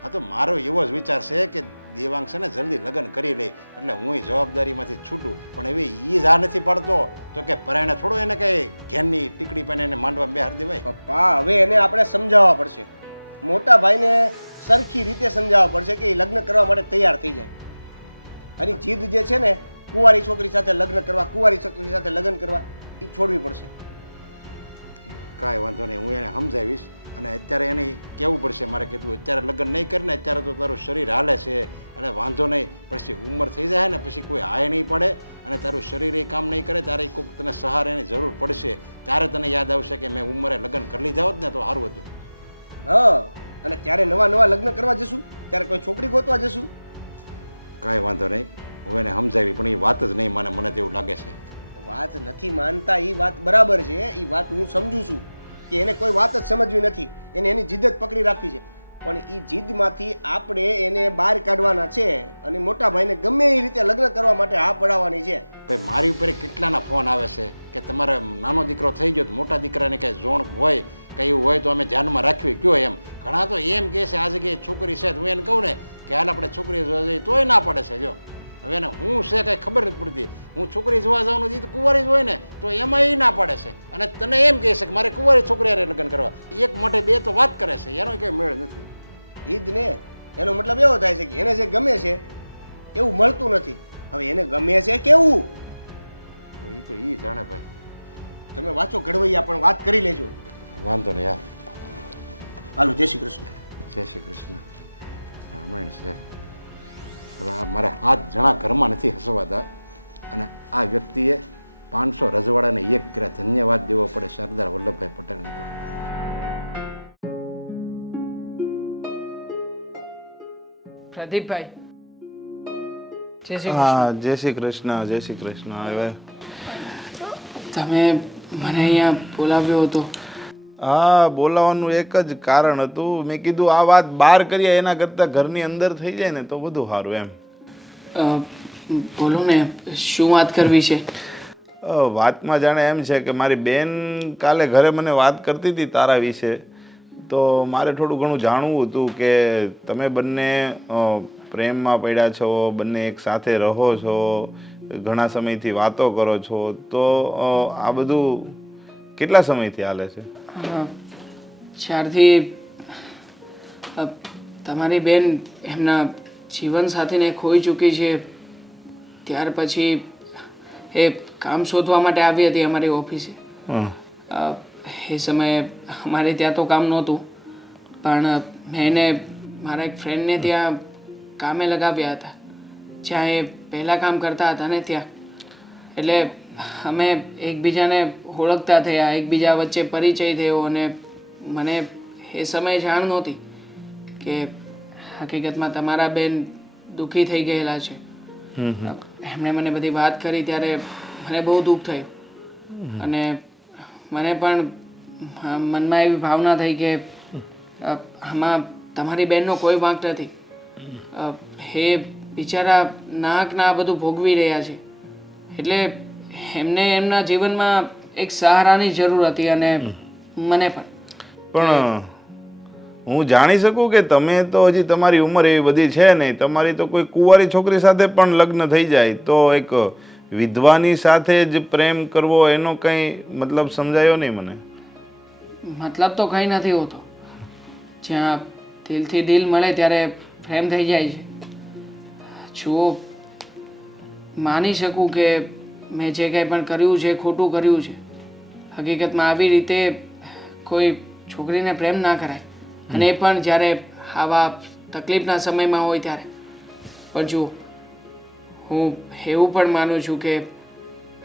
હા તો મારો એવો જ વિચાર છે કે દેવાંગ છે ને જલ્દી લગ્ન કરી લે એટલે હું જવાબદારીમાંથી છૂટું. પણ એવી એ જ આ નથી પડતો તો કે પરાયણે થોડું એને કંઈ ઘેરની ટીકડી પણ એને માંડવા બેહાર દેવાય. પપ્પા હવે એને આપણે સમજાવવા પડશે. મોટા ભાઈને સરખી રીતે સમજાવવા પડશે કે એ લગ્ન કરવા માટે તૈયાર થઈ જાય. અને જીદ જે છે ને કુંવારી છોકરી સાથે લગ્ન કરવા, કુંવારી છોકરી સાથે લગ્ન કરવા એ છોડવી પડશે. કાંઈ વાંધો નહીં, હું એને સમજાવીશ. અને અત્યારે એને કહેવું પડશે મારે કે તું અત્યારે લગ્ન નહીં કરીને, અત્યારે તો તારું શરીર હાલે છે અને વાંધો નહીં, પછી ઉંમર થઈ જાય ને પછી કોઈ હાય નહીં પડે અને તારું શરીર એ કામ નહીં કરે, ત્યારે કોઈક તને સહારાની જરૂર પડશે, ત્યારે તને યાદ આવશે કે મેં ઉંમરે લગ્ન કરી લીધા હોત ને તો સારું હતું. હા, અને ત્યારે નવા લગ્ન કરવા જશું, ત્યારે કોઈ છોકરી ગોતવા જશું. કાંઈ વાંધો નહીં, હું એને સમજાવી પણ એ વાત જ નહીં માને, મને તેવું લાગે છે. વાત નથી માનતા એ વાત બરાબર છે, એ વાત હું સમજુ છું કે એને કોઈ વાત જ સમજવી નથી, એને એની જીદ જ પકડી રાખવી છે. પણ એ જીદમાંથી આપણે એને બહાર કાઢવાના છે અને મોટા ભાઈને ગમે એ રીતે લગ્ન કરવા માટે હા પડાવવાની છે. ભાઈ મારી ઉપર કેટલાના ફોન આવે છે કે તમારે નાનો દીકરો થઈ ગયો તો મોટા દીકરાને કાંઈ જોણ હોય કંઈ એવું હોય તો અમે ધ્યાનમાં રાખવી કયો એમ. ઘણા તો એમ કહે છે આ જગ્યાએ છોકરી છે, હું એને કહું ને કે હાલ આપણે છોકરી જોવા જઈએ તોય ના પડે છે. જો હવે એને હું છે કાંઈ ખબર નથી પડતી, હું છોકરી જોવા જવાનું હતી તો કુંવારી જ હોય ને તો એમાં એ ના પડે છે અને તને એમ કહે છે કે મારે કુંવારી છોકરી હારે લગ્ન કરવા. એક મોટે બે તો વાત કરે છે, એનો કંઈ મેળ નથી. એ જ ને, એનો મતલબ એવો થાય છે કે એને જે ગમે છે એવું મળતું નથી. હવે એને ગમે છે કેવું એ તો એ જાણે ભાઈ. તમે વાંચો ઘડવૈયા પણ વાત કરી લેજો. વાંધો નહીં. હા હાલો, જય શ્રી કૃષ્ણ. જય શ્રી કૃષ્ણ. રામાયણ છે. હવે આ મારે 7 જણા ઘરમાં નથી હસવાતા અને આ વ્યક્તિએ 500 રજવાડાને એક કર્યા. ધન્યવાદ દેવો પડે સરદાર વલ્લભભાઈ પટેલને. તો પ્રદીપભાઈ, જય શ્રી હા, જય શ્રી કૃષ્ણ, જય શ્રી કૃષ્ણ. હવે તમે મને અહીંયા બોલાવ્યો હતો. હા, બોલાવવાનું એક જ કારણ હતું. મેં કીધું આ વાત બહાર કરીએ એના કરતાં ઘરની અંદર થઈ જાય ને તો બધું સારું એમ. બોલો ને, શું વાત કરવી છે? વાતમાં જાણે એમ છે કે મારી બેન કાલે ઘરે મને વાત કરતી હતી તારા વિશે, તો મારે થોડું ઘણું જાણવું હતું કે તમે બંને પ્રેમમાં પડ્યા છો, બંને એક સાથે રહો છો, ઘણા સમયથી વાતો કરો છો, તો આ બધું કેટલા સમયથી હાલે છે? જ્યારથી તમારી બેન એમના જીવનસાથીને ખોઈ ચૂકી છે ત્યાર પછી એ કામ શોધવા માટે આવી હતી અમારી ઓફિસે. એ સમયે અમારે ત્યાં તો કામ નહોતું, પણ મેં એને મારા એક ફ્રેન્ડને ત્યાં કામે લગાવ્યા હતા જ્યાં એ પહેલાં કામ કરતા હતા ને ત્યાં. એટલે અમે એકબીજાને ઓળખતા થયા, એકબીજા વચ્ચે પરિચય થયો અને મને એ સમયે જાણ નહોતી કે હકીકતમાં તમારા બેન દુઃખી થઈ ગયેલા છે. એમણે મને બધી વાત કરી ત્યારે મને બહુ દુઃખ થયું અને મને પણ મનમાં એવી ભાવના થઈ કે આમાં તમારી બહેનનો કોઈ વાંક નથી. એ બિચારા નાહકના બધું ભોગવી રહ્યા છે, એટલે એમને એમના જીવનમાં એક સહારાની જરૂર હતી અને મને પણ હું જાણી શકું કે તમે તો હજી તમારી ઉંમર એવી બધી છે નહીં, તમારી તો કોઈ કુંવારી છોકરી સાથે પણ લગ્ન થઈ જાય તો એક વિધવાની સાથે જ પ્રેમ કરવો એનો કંઈ મતલબ સમજાયો નહીં મને. મતલબ તો કંઈ નથી હોતો. જ્યાં દિલથી દિલ મળે ત્યારે પ્રેમ થઈ જાય છે. જુઓ, માની શકું કે મેં જે કંઈ પણ કર્યું છે ખોટું કર્યું છે. હકીકતમાં આવી રીતે કોઈ છોકરીને પ્રેમ ના કરાય, અને એ પણ જ્યારે આવા તકલીફના સમયમાં હોય ત્યારે. પણ જુઓ, હું એવું પણ માનું છું કે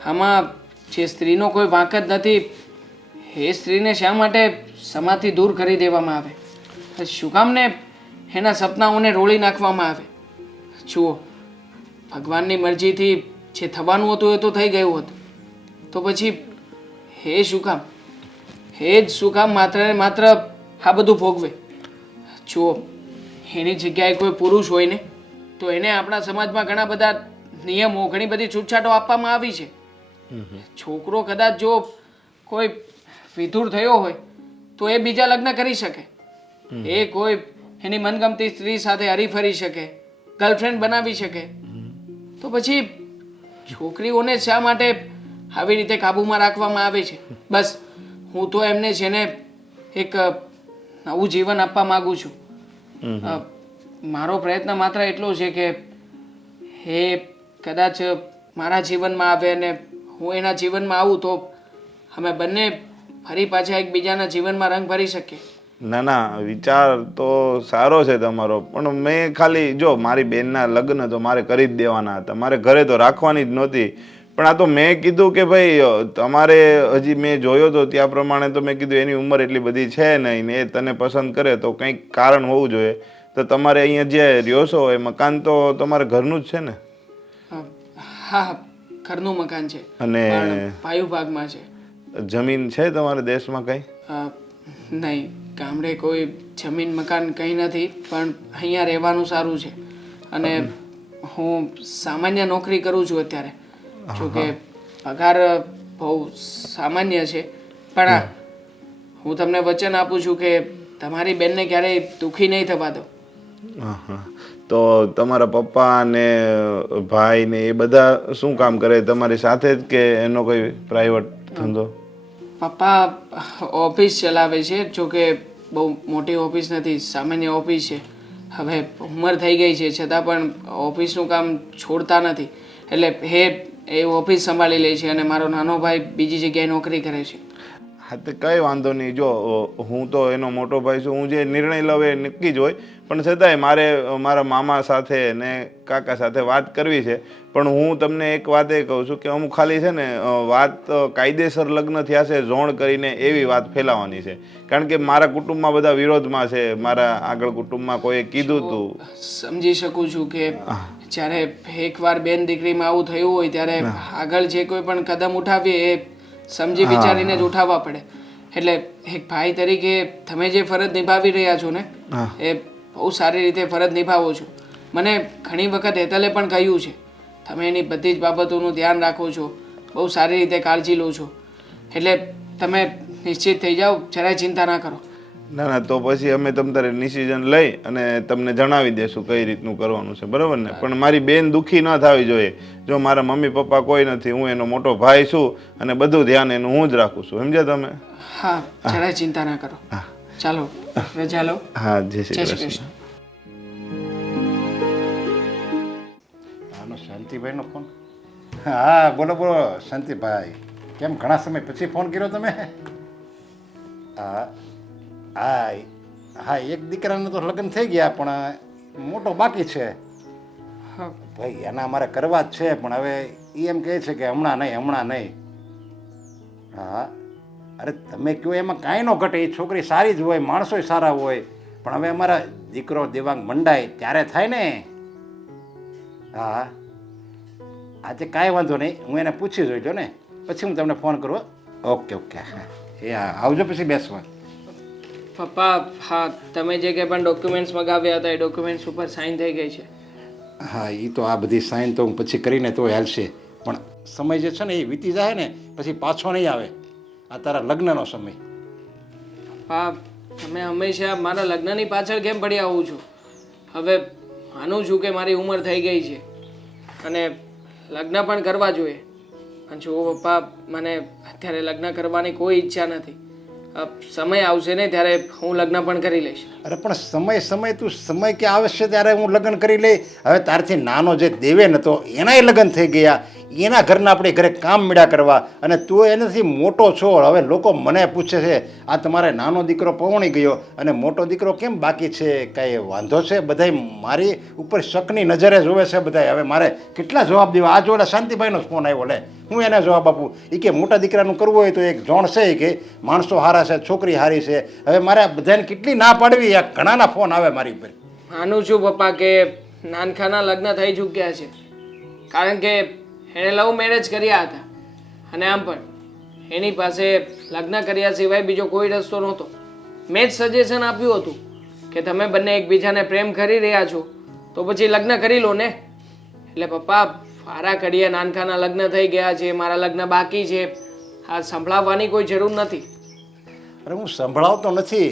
આમાં જે સ્ત્રીનો કોઈ વાંક જ નથી, એ સ્ત્રીને શા માટે સમાજથી દૂર કરી દેવામાં આવે? શું કામ ને એના સપનાઓને રોળી નાખવામાં આવે? જુઓ, ભગવાનની મરજીથી જે થવાનું હતું એ તો થઈ ગયું હતું, તો પછી એ શું કામ, એ જ શું કામ માત્ર ને માત્ર આ બધું ભોગવે? જુઓ, એની જગ્યાએ કોઈ પુરુષ હોય ને તો એને આપણા સમાજમાં ઘણા બધા નિયમો ઘણી બધી છૂટછાટો આપવામાં આવી છે. છોકરો કદાચ જો કોઈ વિધુર થયો હોય તો એ બીજા લગ્ન કરી શકે, એ કોઈ એની મનગમતી સ્ત્રી સાથે હરીફરી શકે, ગર્લફ્રેન્ડ બનાવી શકે. તો પછી છોકરીઓને શા માટે આવી રીતે કાબૂમાં રાખવામાં આવે છે? બસ હું તો એમને છે ને એક નવું જીવન આપવા માંગુ છું. મારો પ્રયત્ન માત્ર એટલો છે કે એ કદાચ મારા જીવનમાં આવે અને હું એના જીવનમાં આવું તો અમે બંને ફરી પાછા એકબીજાના જીવનમાં રંગ ભરી શકીએ. ના ના, વિચાર તો સારો છે તમારો, પણ મેં ખાલી જો મારી બેનના લગ્ન તો મારે કરી જ દેવાના હતા, મારે ઘરે તો રાખવાની જ નહોતી. પણ આ તો મેં કીધું કે ભાઈ તમારે હજી મેં જોયો તો ત્યાં પ્રમાણે તો મેં કીધું એની ઉંમર એટલી બધી છે નહીં ને એ તને પસંદ કરે તો કંઈક કારણ હોવું જોઈએ. તો તમારે અહીંયા જે રહ્યો છો એ મકાન તો તમારે ઘરનું જ છે ને? હા, ઘરનું મકાન છે અને પણ પાયુ ભાગમાં છે. જમીન છે તમારા દેશમાં કંઈ? નહીં, ગામડે કોઈ જમીન મકાન કંઈ નથી, પણ અહીંયા રહેવાનું સારું છે. અને હું સામાન્ય નોકરી કરું છું અત્યારે. જોકે પગાર બહુ સામાન્ય છે, પણ હા, હું તમને વચન આપું છું કે તમારી બેનને ક્યારેય દુઃખી નહીં થવા દો. તો તમારા પપ્પા ને ભાઈ ને એ બધા શું કામ કરે? તમારી સાથે જ કે એનો કોઈ પ્રાઇવેટ ધંધો? પપ્પા ઓફિસ ચલાવે છે, જોકે બહુ મોટી ઓફિસ નથી, સામાન્ય ઓફિસ છે. હવે ઉંમર થઈ ગઈ છે છતાં પણ ઓફિસનું કામ છોડતા નથી, એટલે એ ઓફિસ સંભાળી લે છે અને મારો નાનો ભાઈ બીજી જગ્યાએ નોકરી કરે છે. હા, તો કંઈ વાંધો નહીં. જો હું તો એનો મોટો ભાઈ છું, હું જે નિર્ણય લઉં એ નક્કી જ હોય, પણ છતાંય મારે મારા મામા સાથે ને કાકા સાથે વાત કરવી છે. પણ હું તમને એક વાત એ કહું છું કે અમુક ખાલી છે ને વાત કાયદેસર લગ્ન થયા છે જોણ કરીને એવી વાત ફેલાવવાની છે, કારણ કે મારા કુટુંબમાં બધા વિરોધમાં છે. મારા આગળ કુટુંબમાં કોઈએ કીધું હતું. સમજી શકું છું કે જ્યારે એકવાર બેન દીકરીમાં આવું થયું હોય ત્યારે આગળ જે કોઈ પણ કદમ ઉઠાવીએ એ સમજી વિચારીને જ ઉઠાવવા પડે. એટલે એક ભાઈ તરીકે તમે જે ફરજ નિભાવી રહ્યા છો ને એ બહુ સારી રીતે ફરજ નિભાવો છો. મને ઘણી વખત હેતલે પણ કહ્યું છે તમે એની બધી જ બાબતોનું ધ્યાન રાખો છો, બહુ સારી રીતે કાળજી લો છો, એટલે તમે નિશ્ચિત થઈ જાઓ, જરાય ચિંતા ના કરો. ના ના, તો પછી અમે તમારે ડિસિઝન લઈ અને તમને જણાવી દેશું કઈ રીતનું કરવાનું છે, બરાબર ને? પણ મારી બેન દુઃખી ન થવી જોઈએ. જો મારા મમ્મી પપ્પા કોઈ નથી, હું એનો મોટો ભાઈ છું અને બધું ધ્યાન એનું હું જ રાખું છું, સમજ્યા તમે? હા, જરાય ચિંતા ના કરો. ચાલો રજા લો. હા, જય શ્રી જય શ્રી કૃષ્ણ. કૃષ્ણ. આનો શાંતિભાઈનો ફોન? હા, બોલો બોલો શાંતિભાઈ, કેમ ઘણા સમય પછી ફોન કર્યો તમે? હા હા હા, એક દીકરાને તો લગ્ન થઈ ગયા પણ મોટો બાકી છે. ભાઈ એના અમારે કરવા જ છે, પણ હવે એ એમ કહે છે કે હમણાં નહીં. હા, અરે તમે કહો એમાં કાંઈ ન ઘટે, એ છોકરી સારી જ હોય, માણસોય સારા હોય, પણ હવે અમારા દીકરો દેવાંગ મંડાય ત્યારે થાય ને. હા, આજે કાંઈ વાંધો નહીં, હું એને પૂછી જોઈજો ને પછી હું તમને ફોન કરું. ઓકે ઓકે, હા એ હા, આવજો પછી બેસવા. પપ્પા, હા, તમે જે કંઈ પણ ડોક્યુમેન્ટ્સ મગાવ્યા હતા એ ડોક્યુમેન્ટ્સ ઉપર સાઇન થઈ ગઈ છે. હા, એ તો આ બધી સાઈન તો હું પછી કરીને તો હાલશે, પણ સમય જે છે ને એ વીતી જાય ને પછી પાછો નહીં આવે. આ તારા લગ્નનો સમય. પપ્પા, તમે હંમેશા મારા લગ્નની પાછળ કેમ પડ્યા હોવ છો? હવે માનું છું કે મારી ઉંમર થઈ ગઈ છે અને લગ્ન પણ કરવા જોઈએ. અને જુઓ પપ્પા, મને અત્યારે લગ્ન કરવાની કોઈ ઈચ્છા નથી. સમય આવશે ને ત્યારે હું લગ્ન પણ કરી લઈશ. અરે પણ સમય તું સમય કે આવશે ત્યારે હું લગ્ન કરી લઈ. હવે તારથી નાનો જે દેવેન હતો એનાય લગ્ન થઈ ગયા, એના ઘરના આપણે ઘરે કામ મેળા કરવા, અને તું એનાથી મોટો છો. હવે લોકો મને પૂછે છે આ તમારે નાનો દીકરો પવણી ગયો અને મોટો દીકરો કેમ બાકી છે, કાંઈ વાંધો છે? બધાય મારી ઉપર શકની નજરે જોવે છે બધાય. હવે મારે કેટલા જવાબ દેવા? આ જો શાંતિભાઈનો જ ફોન આવ્યો, લે હું એને જવાબ આપું? એ કે મોટા દીકરાનું કરવું હોય તો એક જોણ છે, કે માણસો હારા છે, છોકરી હારી છે. હવે મારે આ બધાને કેટલી ના પાડવી? આ ઘણાના ફોન આવે મારી ઉપર. માનું છું પપ્પા કે નાનખાના લગ્ન થઈ ચૂક્યા છે, કારણ કે એણે લવ મેરેજ કર્યા હતા અને આમ પણ એની પાસે લગ્ન કર્યા સિવાય બીજો કોઈ રસ્તો નહોતો. મેં જ સજેશન આપ્યું હતું કે તમે બંને એકબીજાને પ્રેમ કરી રહ્યા છો તો પછી લગ્ન કરી લો ને. એટલે પપ્પા મારા કડીએ નાનખાના લગ્ન થઈ ગયા છે, મારા લગ્ન બાકી છે. આ સંભળાવવાની કોઈ જરૂર નથી. અરે હું સંભળાવતો નથી.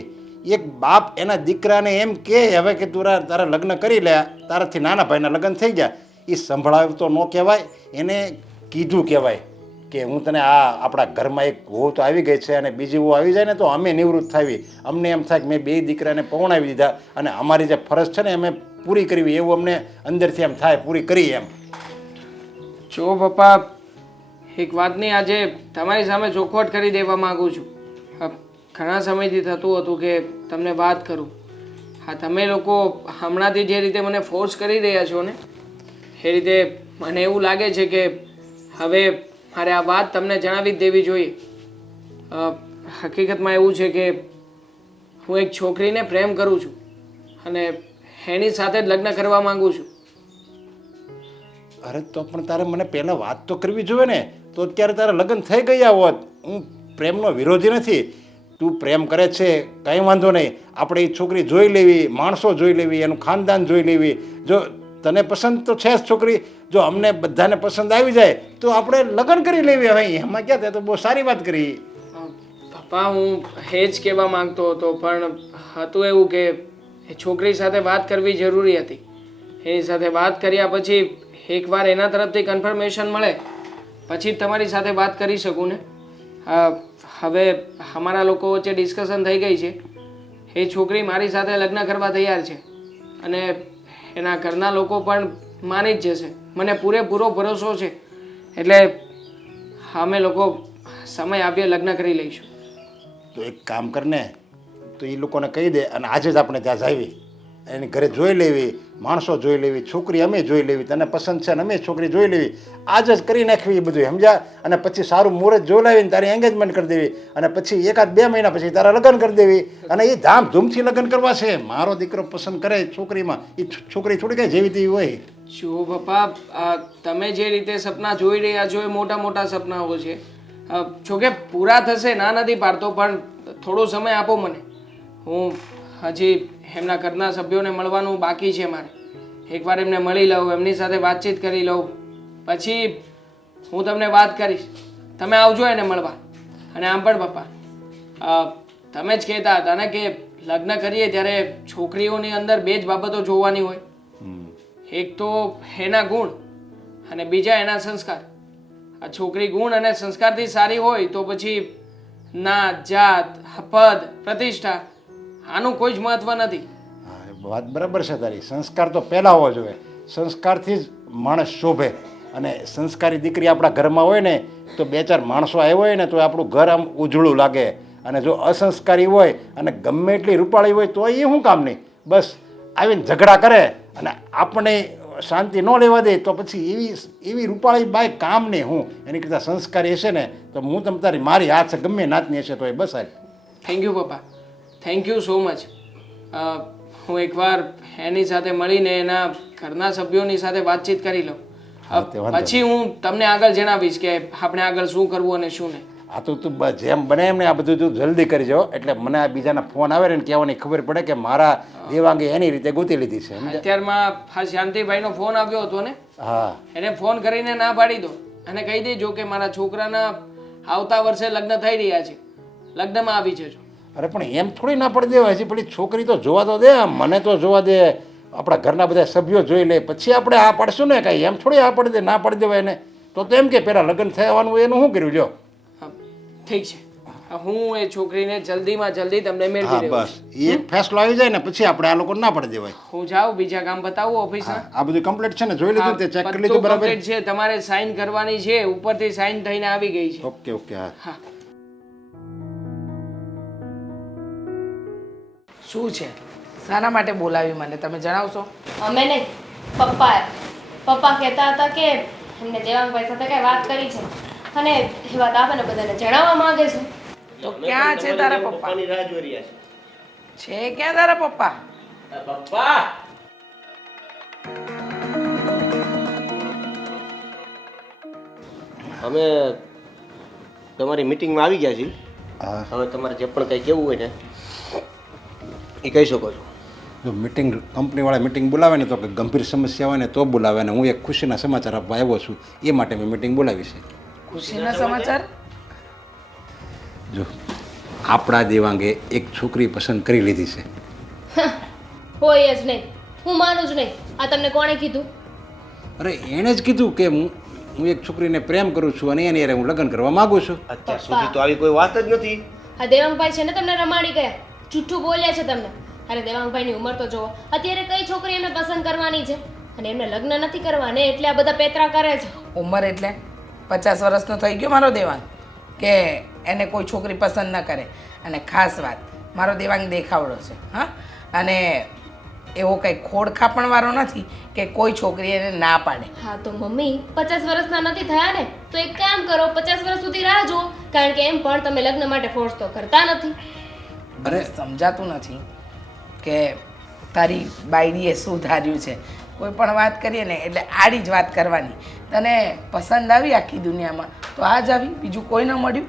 એક બાપ એના દીકરાને એમ કે હવે કે તું તારા લગ્ન કરી લે, તારાથી નાના ભાઈના લગ્ન થઈ ગયા, એ સંભળાવતો ન કહેવાય, એને કીધું કહેવાય કે હું તને આ આપણા ઘરમાં એક વહુ તો આવી ગઈ છે અને બીજી વહુ આવી જાય ને તો અમે નિવૃત્ત થાવી. અમને એમ થાય કે મેં બે દીકરાને પવણાવી દીધા અને અમારી જે ફરજ છે ને અમે પૂરી કરવી, એવું અમને અંદરથી એમ થાય, પૂરી કરી એમ. જો પપ્પા, એક વાતની આજે તમારી સામે ચોખવટ કરી દેવા માંગુ છું. ઘણા સમયથી થતું હતું કે તમને વાત કરું. હા, તમે લોકો હમણાંથી જે રીતે મને ફોર્સ કરી રહ્યા છો ને, એ રીતે મને એવું લાગે છે કે હવે મારે આ વાત તમને જણાવી જ દેવી જોઈએ. હકીકતમાં એવું છે કે હું એક છોકરીને પ્રેમ કરું છું અને એની સાથે જ લગ્ન કરવા માંગુ છું. અરે તો પણ તારે મને પહેલાં વાત તો કરવી જોઈએ ને, તો અત્યારે તારા લગ્ન થઈ ગયા હોત. હું પ્રેમનો વિરોધી નથી. તું પ્રેમ કરે છે કંઈ વાંધો નહીં, આપણે એ છોકરી જોઈ લેવી, માણસો જોઈ લેવી, એનું ખાનદાન જોઈ લેવી. જો તને પસંદ તો છે જ છોકરી, જો અમને બધાને પસંદ આવી જાય તો આપણે લગ્ન કરી લેવી. હવે એમાં ક્યાં થાય, તો બહુ સારી વાત કરી. પપ્પા, હું એ જ કહેવા માંગતો હતો, પણ હતું એવું કે એ છોકરી સાથે વાત કરવી જરૂરી હતી. એની સાથે વાત કર્યા પછી એકવાર એના તરફથી કન્ફર્મેશન મળે પછી જ તમારી સાથે વાત કરી શકું ને. હવે અમારા લોકો વચ્ચે ડિસ્કશન થઈ ગઈ છે. એ છોકરી મારી સાથે લગ્ન કરવા તૈયાર છે અને એના ઘરના લોકો પણ માની જ જશે. મને પૂરેપૂરો ભરોસો છે. એટલે અમે લોકો સમય આવીએ લગ્ન કરી લઈશું. તો એક કામ કરને, તો એ લોકોને કહી દે અને આજે જ આપણે ત્યાં જાવી, એની ઘરે જોઈ લેવી, માણસો જોઈ લેવી, છોકરી અમે જોઈ લેવી, તને પસંદ છે ને અમે છોકરી જોઈ લેવી, આજે જ કરી નાખવી એ બધું, સમજ્યા? અને પછી સારું મુહૂર્ત જોઈ લાવીને તારી એંગેજમેન્ટ કરી દેવી અને પછી 1-2 મહિના પછી તારા લગ્ન કરી દેવી. અને એ ધામધૂમથી લગ્ન કરવા છે. મારો દીકરો પસંદ કરે છોકરીમાં, એ છોકરી થોડી કઈ જેવી તેવી હોય. જો પપ્પા, તમે જે રીતે સપના જોઈ રહ્યા છો એ મોટા મોટા સપનાઓ છે. જોકે પૂરા થશે, ના નથી પાડતો, પણ થોડો સમય આપો મને. હું હજી એમના ઘરના સભ્યોને મળવાનું બાકી છે મારે. એકવાર એમને મળી લઉં, એમની સાથે વાતચીત કરી લઉં, પછી હું તમને વાત કરીશ. તમે આવજો એને મળવા. અને આમ પણ પપ્પા, તમે જ કહેતા હતા ને કે લગ્ન કરીએ ત્યારે છોકરીઓની અંદર 2 જ બાબતો જોવાની હોય. એક તો એના ગુણ અને બીજા એના સંસ્કાર. આ છોકરી ગુણ અને સંસ્કારથી સારી હોય તો પછી નાત, જાત, પદ, પ્રતિષ્ઠા આનું કોઈ જ મહત્વ નથી. વાત બરાબર છે તારી. સંસ્કાર તો પહેલાં હોવો જોઈએ. સંસ્કારથી જ માણસ શોભે. અને સંસ્કારી દીકરી આપણા ઘરમાં હોય ને તો 2-4 માણસો આવ્યા હોય ને તો આપણું ઘર આમ ઉજળું લાગે. અને જો અસંસ્કારી હોય અને ગમે એટલી રૂપાળી હોય તો એ શું કામ નહીં. બસ આવીને ઝઘડા કરે અને આપણે શાંતિ ન લેવા દે તો પછી એવી રૂપાળી બાઈ કામ નહીં. હું એની કરતાં સંસ્કારી હશે ને તો હું તમ તારી મારી હાથ છે, ગમે નાતની હશે તો એ બસ હાલ. થેન્ક યુ પપ્પા, થેન્ક યુ સો મચ. હું એકવાર એની સાથે મળીને એના ઘરના સભ્યોની સાથે વાતચીત કરી લઉં. પછી હું તમને આગળ જણાવીશ કે આપણે આગળ શું કરવું અને શું નહીં. આ તો તું જેમ બને એમને આ બધું તું જલ્દી કરી જાઓ, એટલે મને આ બીજાના ફોન આવે ને કહેવાની ખબર પડે કે મારા દેવાંગે એની રીતે ગોતી લીધી છે. અત્યારમાં આ શાંતિભાઈનો ફોન આવ્યો હતો ને, હા, એને ફોન કરીને ના પાડી દો અને કહી દેજો કે મારા છોકરાના આવતા વર્ષે લગ્ન થઈ રહ્યા છે, લગ્નમાં આવી જજો. અરે પણ એમ થોડી ના પડી દેવાય. હજી પેલી છોકરી તો જોવા તો દે, મને તો જોવા દે, આપણા ઘરના બધા સભ્યો જોઈ લે પછી આપણે આ પાડશું ને. કાંઈ એમ થોડી આ પડી દે, ના પડી દેવાય એને. તો એમ કે પહેલાં લગ્ન થવાનું એનું શું કર્યું? જો ઠીક છે, હું એ છોકરીને જલ્દીમાં જલ્દી તમને મેળવી હા, રહ્યો બસ એ ફેસલો આવી જાય ને પછી આપણે આ લોકો ના પડી દેવાય. હું જાઉં, બીજા કામ બતાવું ઓફિસમાં. આ બધું કમ્પ્લીટ છે ને? જોઈ લીધું તે ચેક કરી લીધું બરાબર છે? તમારે સાઈન કરવાની છે, ઉપરથી સાઈન થઈને આવી ગઈ છે. Okay okay. હા હા. શું છે? શાના માટે બોલાવી મને તમે જણાવશો? અમે નહીં, પપ્પા કહેતા હતા કે એમને દેવાંગભાઈ સાથે કઈ વાત કરી છે અને એ વાત આપણને બધાને જણાવવા માંગે છે. તો ક્યાં છે તારા પપ્પા? પપ્પાની રાહ જોઈ રહ્યા છે ક્યાં તારા પપ્પા? છે. પપ્પા, અમે તમારી મીટિંગમાં આવી ગયા છીએ. હા હવે તમારે જે પણ કંઈ કહેવું હોય ને એ કહી શકો છો. જો મિટિંગ કંપનીવાળા મિટિંગ બોલાવે ને તો કે ગંભીર સમસ્યા હોય ને તો બોલાવે ને હું એક ખુશીના સમાચાર આપવા આવ્યો છું એ માટે મેં મિટિંગ બોલાવી છે. ખુશીના સમાચાર? જો આપણા દેવાંગે એક છોકરી પસંદ કરી લીધી છે. હોય જ નહીં, હું માનું જ નહીં. આ તમને કોણે કીધું? અરે એણે જ કીધું કે હું એક છોકરીને પ્રેમ કરું છું અને એની હારે હું લગ્ન કરવા માંગુ છું. અત્યાર સુધી તો આવી કોઈ વાત જ નથી. આ દેવાંગભાઈ છે ને તમને રમાડી ગયા, જૂઠું બોલ્યા છે તમને. અરે દેવાંગભાઈની ઉંમર તો જુઓ, અત્યારે કઈ છોકરી એમને પસંદ કરવાની છે અને એમને લગ્ન નથી કરવા ને એટલે આ બધા પેતરા કરે છે. ઉંમર એટલે 50 વર્ષનો થઈ ગયો મારો દેવાંગ કે એને કોઈ છોકરી પસંદ ન કરે. અને ખાસ વાત, મારો દેવાંગ દેખાવડો છે. હા, અને એવો કંઈ ખોડખાપણવાળો નથી કે કોઈ છોકરી એને ના પાડે. હા તો મમ્મી 50 વર્ષના નથી થયા ને તો એક કામ કરો, 50 વર્ષ સુધી રાહ જુઓ, કારણ કે એમ પણ તમે લગ્ન માટે ફોર્સ તો કરતા નથી. અરે સમજાતું નથી કે તારી બાયડીએ શું ધાર્યું છે. કોઈ પણ વાત કરીએ ને એટલે આડી જ વાત કરવાની. તને પસંદ આવી આખી દુનિયામાં તો આ જ આવી, બીજું કોઈ ન મળ્યું.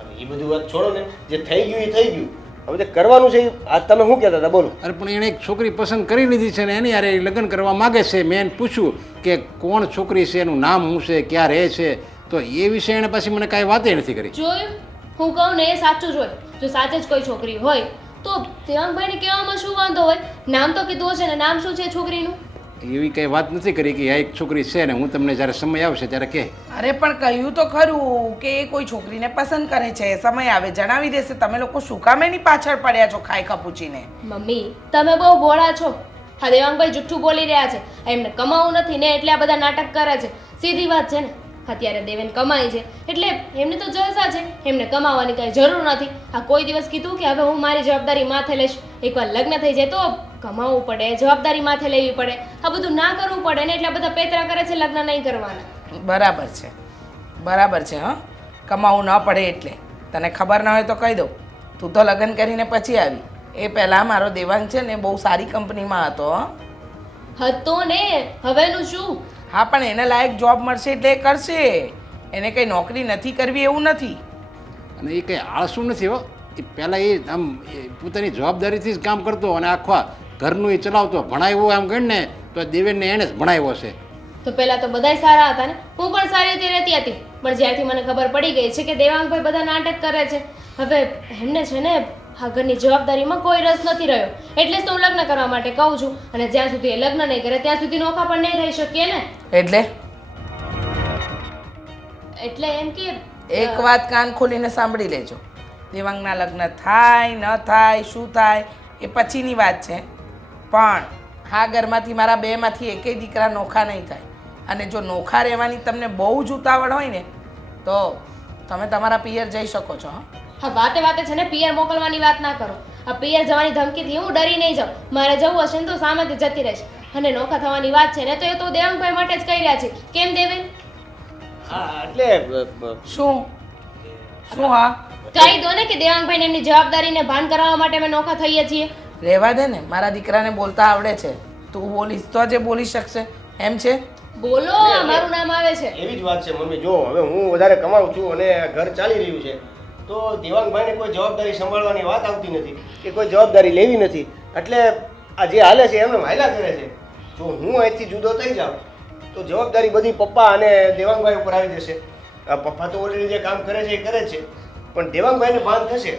હવે એ બધી વાત છોડો ને, જે થઈ ગયું એ થઈ ગયું. હવે જે કરવાનું છે આ તમે શું કહેતા હતા બોલો. અરે પણ એણે એક છોકરી પસંદ કરી લીધી છે ને એની હારે લગ્ન કરવા માગે છે. મેં એને પૂછ્યું કે કોણ છોકરી છે, એનું નામ શું છે, ક્યાં રહે છે, તો એ વિશે એણે પછી મને કાંઈ વાતે નથી કરી. જોયું, હું કહું ને એ સાચું જ હોય. જો સાચે જ કોઈ છોકરી હોય તો દેવાંગભાઈને કહેવામાં શું વાંધો હોય? નામ તો કીધું હશે ને, નામ શું છે છોકરીનું? એવી કંઈ વાત નથી કરી કે આ એક છોકરી છે ને હું તમને જ્યારે સમય આવશે ત્યારે કહે. અરે પણ કહ્યું તો ખરું કે એ કોઈ છોકરીને પસંદ કરે છે, સમય આવે જણાવી દેશે. તમે લોકો શું કામ એની પાછળ પડ્યા છો ખાઈ ખપૂચીને? મમ્મી તમે બહુ ભોળા છો. હા દેવાંગભાઈ જુઠ્ઠું બોલી રહ્યા છે. એમને કમાવું નથી ને એટલે આ બધા નાટક કરે છે. સીધી વાત છે ને, અત્યારે દેવેન કમાય છે એટલે એમને તો જલસા છે, એમને કમાવાની કાંઈ જરૂર નથી. આ કોઈ દિવસ કીધું કે હવે હું મારી જવાબદારી માથે લઈશ. એકવાર લગ્ન થઈ જાય તો કમાવવું પડે, જવાબદારી માથે લેવી પડે, આ બધું ના કરવું પડે ને એટલે બધા પેતરા કરે છે લગ્ન નહીં કરવાના. બરાબર છે, બરાબર છે. હા, કમાવું ન પડે એટલે તને ખબર ના હોય તો કહી દઉં, તું તો લગ્ન કરીને પછી આવી. એ પહેલાં મારો દેવાંગ છે ને બહુ સારી કંપનીમાં હતો. હતો ને, હવેનું શું? હા પણ એને લાયક જોબ મળશે એટલે એ કરશે. એને કંઈ નોકરી નથી કરવી એવું નથી. અને એ કંઈ આળસું નથી હો. એ પહેલાં એ આમ પોતાની જવાબદારીથી જ કામ કરતો અને આખા ઘરનું એ ચલાવતો. ભણાવ્યો આમ ગણ ને તો દેવેનને એણે જ ભણાવ્યો છે. તો પહેલા તો બધાય સારા હતા ને, હું પણ સારી રીતે રહેતી હતી. પણ જ્યારથી મને ખબર પડી ગઈ છે કે દેવાંગભાઈ બધા નાટક કરે છે, હવે એમને છે ને આ ઘરની જવાબદારીમાં કોઈ રસ નથી રહ્યો. એટલે જ તો હું લગ્ન કરવા માટે કહું છું. અને જ્યાં સુધી એ લગ્ન નહીં કરે ત્યાં સુધી નોખા પણ નહીં રહી શકીએ ને. એટલે એમ કે એક વાત કાન ખોલીને સાંભળી લેજો. દેવાંગના લગ્ન થાય ન થાય, શું થાય એ પછીની વાત છે, પણ આ ઘરમાંથી મારા બેમાંથી એકેય દીકરા નોખા નહીં થાય. અને જો નોખા રહેવાની તમને બહુ જ ઉતાવળ હોય ને તો તમે તમારા પિયર જઈ શકો છો. હા વાતે વાતે છે ને પિયર મોકલવાની વાત ના કરો. આ પિયર જવાની ધમકીથી હું ડરી નહીં જાઉં. મારે જવું હશે ને તો સામેથી જતી રહીશ. અને નોખા થવાની વાત છે ને તો એ તો દેવાંગભાઈ માટે જ કહી રહ્યા છે. કેમ દેવેન? હા એટલે શું શું? હા કહી દો ને કે દેવાંગભાઈને એમની જવાબદારીને ભાન કરાવવા માટે અમે નોખા થઈએ છીએ. રહેવા દે ને, મારા દીકરાને બોલતા આવડે છે. તું બોલીશ તો જે બોલી શકશે એમ છે. બોલો, મારું નામ આવે છે. એવી જ વાત છે મમ્મી. જો હવે હું વધારે કમાઉં છું અને ઘર ચાલી રહ્યું છે તો દેવાંગભાઈને કોઈ જવાબદારી સંભાળવાની વાત આવતી નથી કે કોઈ જવાબદારી લેવી નથી. એટલે આ જે હાલે છે એમને હાલ્યા કરે છે. જો હું અહીંથી જુદો થઈ જાઉં તો જવાબદારી બધી પપ્પા અને દેવાંગભાઈ ઉપર આવી જશે. પપ્પા તો ઓલરેડી જે કામ કરે છે એ કરે છે, પણ દેવાંગભાઈને ભાન થશે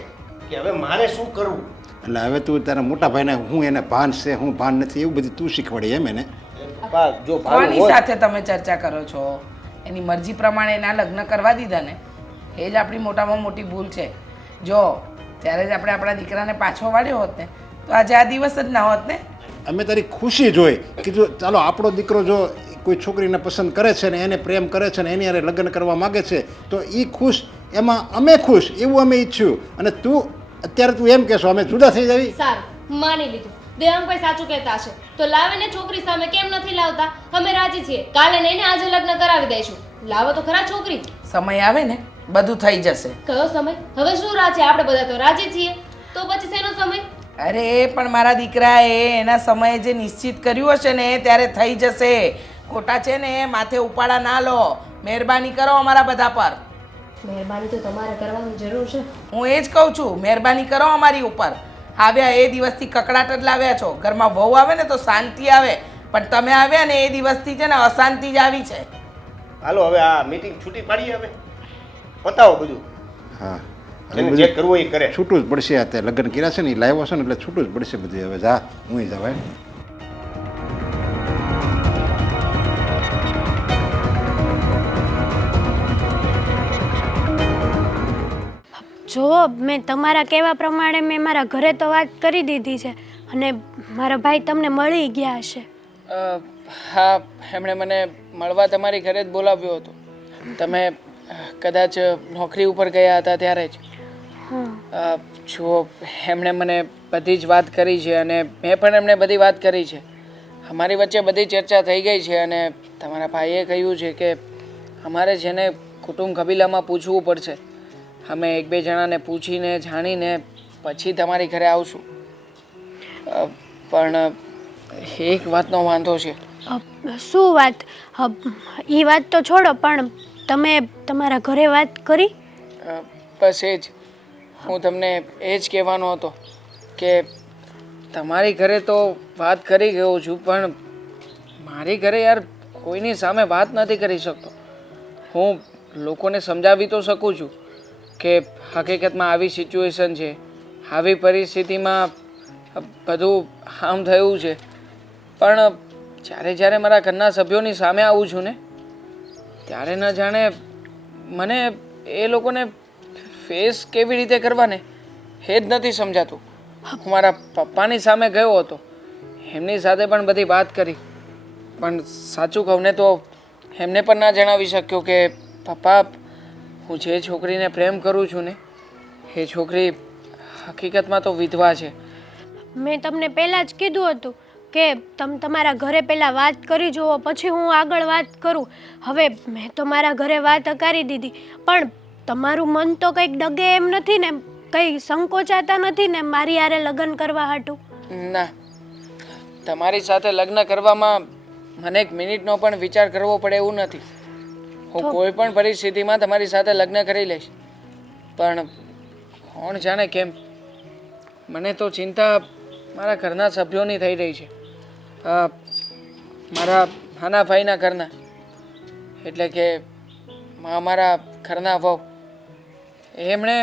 કે હવે મારે શું કરવું. એટલે હવે તું તારા મોટા ભાઈને હું એને ભાન છે હું ભાન નથી એવું બધું તું શીખવાડી એમ એને. પપ્પા જો ભાન કોની હોય સાથે તમે ચર્ચા કરો છો? એની મરજી પ્રમાણે એના લગ્ન કરવા દીધા ને, એ જ આપણી મોટામાં મોટી ભૂલ છે. જો ત્યારે જ આપણે આપણા દીકરાને પાછો વાળ્યો હોત ને તો આજે આ દિવસ જ ના હોત ને. અમે તારી ખુશી જોઈ કીધું ચાલો આપણો દીકરો જો કોઈ છોકરીને પસંદ કરે છે ને એને પ્રેમ કરે છે ને એની હારે લગ્ન કરવા માગે છે તો એ ખુશ, એમાં અમે ખુશ એવું અમે ઈચ્છ્યું. અને તું અત્યારે તું એમ કહેશો અમે જુદા થઈ જાવી? સારું, માની લીધું. દેવાંગભાઈ સાચું કહેતા હશે તો લાવે ને છોકરી સામે. કેમ નથી લાવતા? અમે રાજી છીએ. કાલે નહીં ને આજે લગ્ન કરાવી દઈશું. લાવો તો ખરા છોકરી. સમય આવે ને બધું થઈ જશે. કયો સમય? હવે શું રાહ છે? આપણે બધા તો રાજી છીએ. તો પછી શેનો સમય? અરે પણ મારા દીકરાએ એના સમયે જે નિશ્ચિત કર્યું હશે ને ત્યારે થઈ જશે. ખોટા છે ને માથે ઉપાડા ના લો. મહેરબાની કરો અમારા બધા પર. મહેરબાની તો તમારે કરવાની જરૂર છે. હું એ જ કહું છું, મહેરબાની કરો અમારી ઉપર. આવ્યા એ દિવસથી કકડાટ જ લાવ્યા છો. ઘરમાં વહુ આવે ને તો શાંતિ આવે, પણ તમે આવ્યા ને એ દિવસથી છે ને અશાંતિ જ આવી છે. હાલો હવે આ મીટિંગ છૂટી પાડીએ, હવે પતાવો બધું. હા જેને જે કરવું હોય એ કરે. છૂટું જ પડશે. આ તે લગ્ન કર્યા છે ને એ લાવ્યો છે ને એટલે છૂટું જ પડશે બધું. હવે જા હું જાવ. જો મેં તમારા કહેવા પ્રમાણે મેં મારા ઘરે તો વાત કરી દીધી છે અને મારા ભાઈ તમને મળી ગયા હશે. હા, એમણે મને મળવા તમારી ઘરે જ બોલાવ્યો હતો. તમે કદાચ નોકરી ઉપર ગયા હતા ત્યારે જ. જો એમણે મને બધી જ વાત કરી છે અને મેં પણ એમને બધી વાત કરી છે. અમારી વચ્ચે બધી ચર્ચા થઈ ગઈ છે અને તમારા ભાઈએ કહ્યું છે કે અમારે છે ને કુટુંબ કબીલામાં પૂછવું પડશે. અમે એક બે જણાને પૂછીને જાણીને પછી તમારી ઘરે આવશું. પણ એક વાતનો વાંધો છે. શું વાત? એ વાત તો છોડો, પણ તમે તમારા ઘરે વાત કરી? બસ એ જ હું તમને એ જ કહેવાનો હતો કે તમારી ઘરે તો વાત કરી ગયો છું, પણ મારી ઘરે યાર કોઈની સામે વાત નથી કરી શકતો. હું લોકોને સમજાવી તો શકું છું કે હકીકતમાં આવી સિચ્યુએશન છે, આવી પરિસ્થિતિમાં બધું આમ થયું છે, પણ જ્યારે મારા ઘરના સભ્યોની સામે આવું છું ને ત્યારે ન જાણે મને એ લોકોને ફેસ કેવી રીતે કરવાને એ જ નથી સમજાતું. હું મારા પપ્પાની સામે ગયો હતો, એમની સાથે પણ બધી વાત કરી, પણ સાચું કહું ને તો એમને પણ ના જણાવી શક્યો કે પપ્પા હું જે છોકરીને પ્રેમ કરું છું ને એ છોકરી હકીકતમાં તો વિધવા છે. મેં તમને પહેલાં જ કીધું હતું કે તમે તમારા ઘરે પહેલાં વાત કરી જુઓ, પછી હું આગળ વાત કરું. હવે મેં તો મારા ઘરે વાત અકારી દીધી, પણ તમારું મન તો કંઈક ડગે એમ નથી ને? કંઈ સંકોચાતા નથી ને મારી હારે લગ્ન કરવા હાટું? ના, તમારી સાથે લગ્ન કરવામાં મને એક મિનિટનો પણ વિચાર કરવો પડે એવું નથી. હું કોઈ પણ પરિસ્થિતિમાં તમારી સાથે લગ્ન કરી લઈશ, પણ કોણ જાણે કેમ મને તો ચિંતા મારા ઘરના સભ્યોની થઈ રહી છે. મારા નાના ભાઈના ઘરના, એટલે કે અમારા ઘરના વહુ, એમણે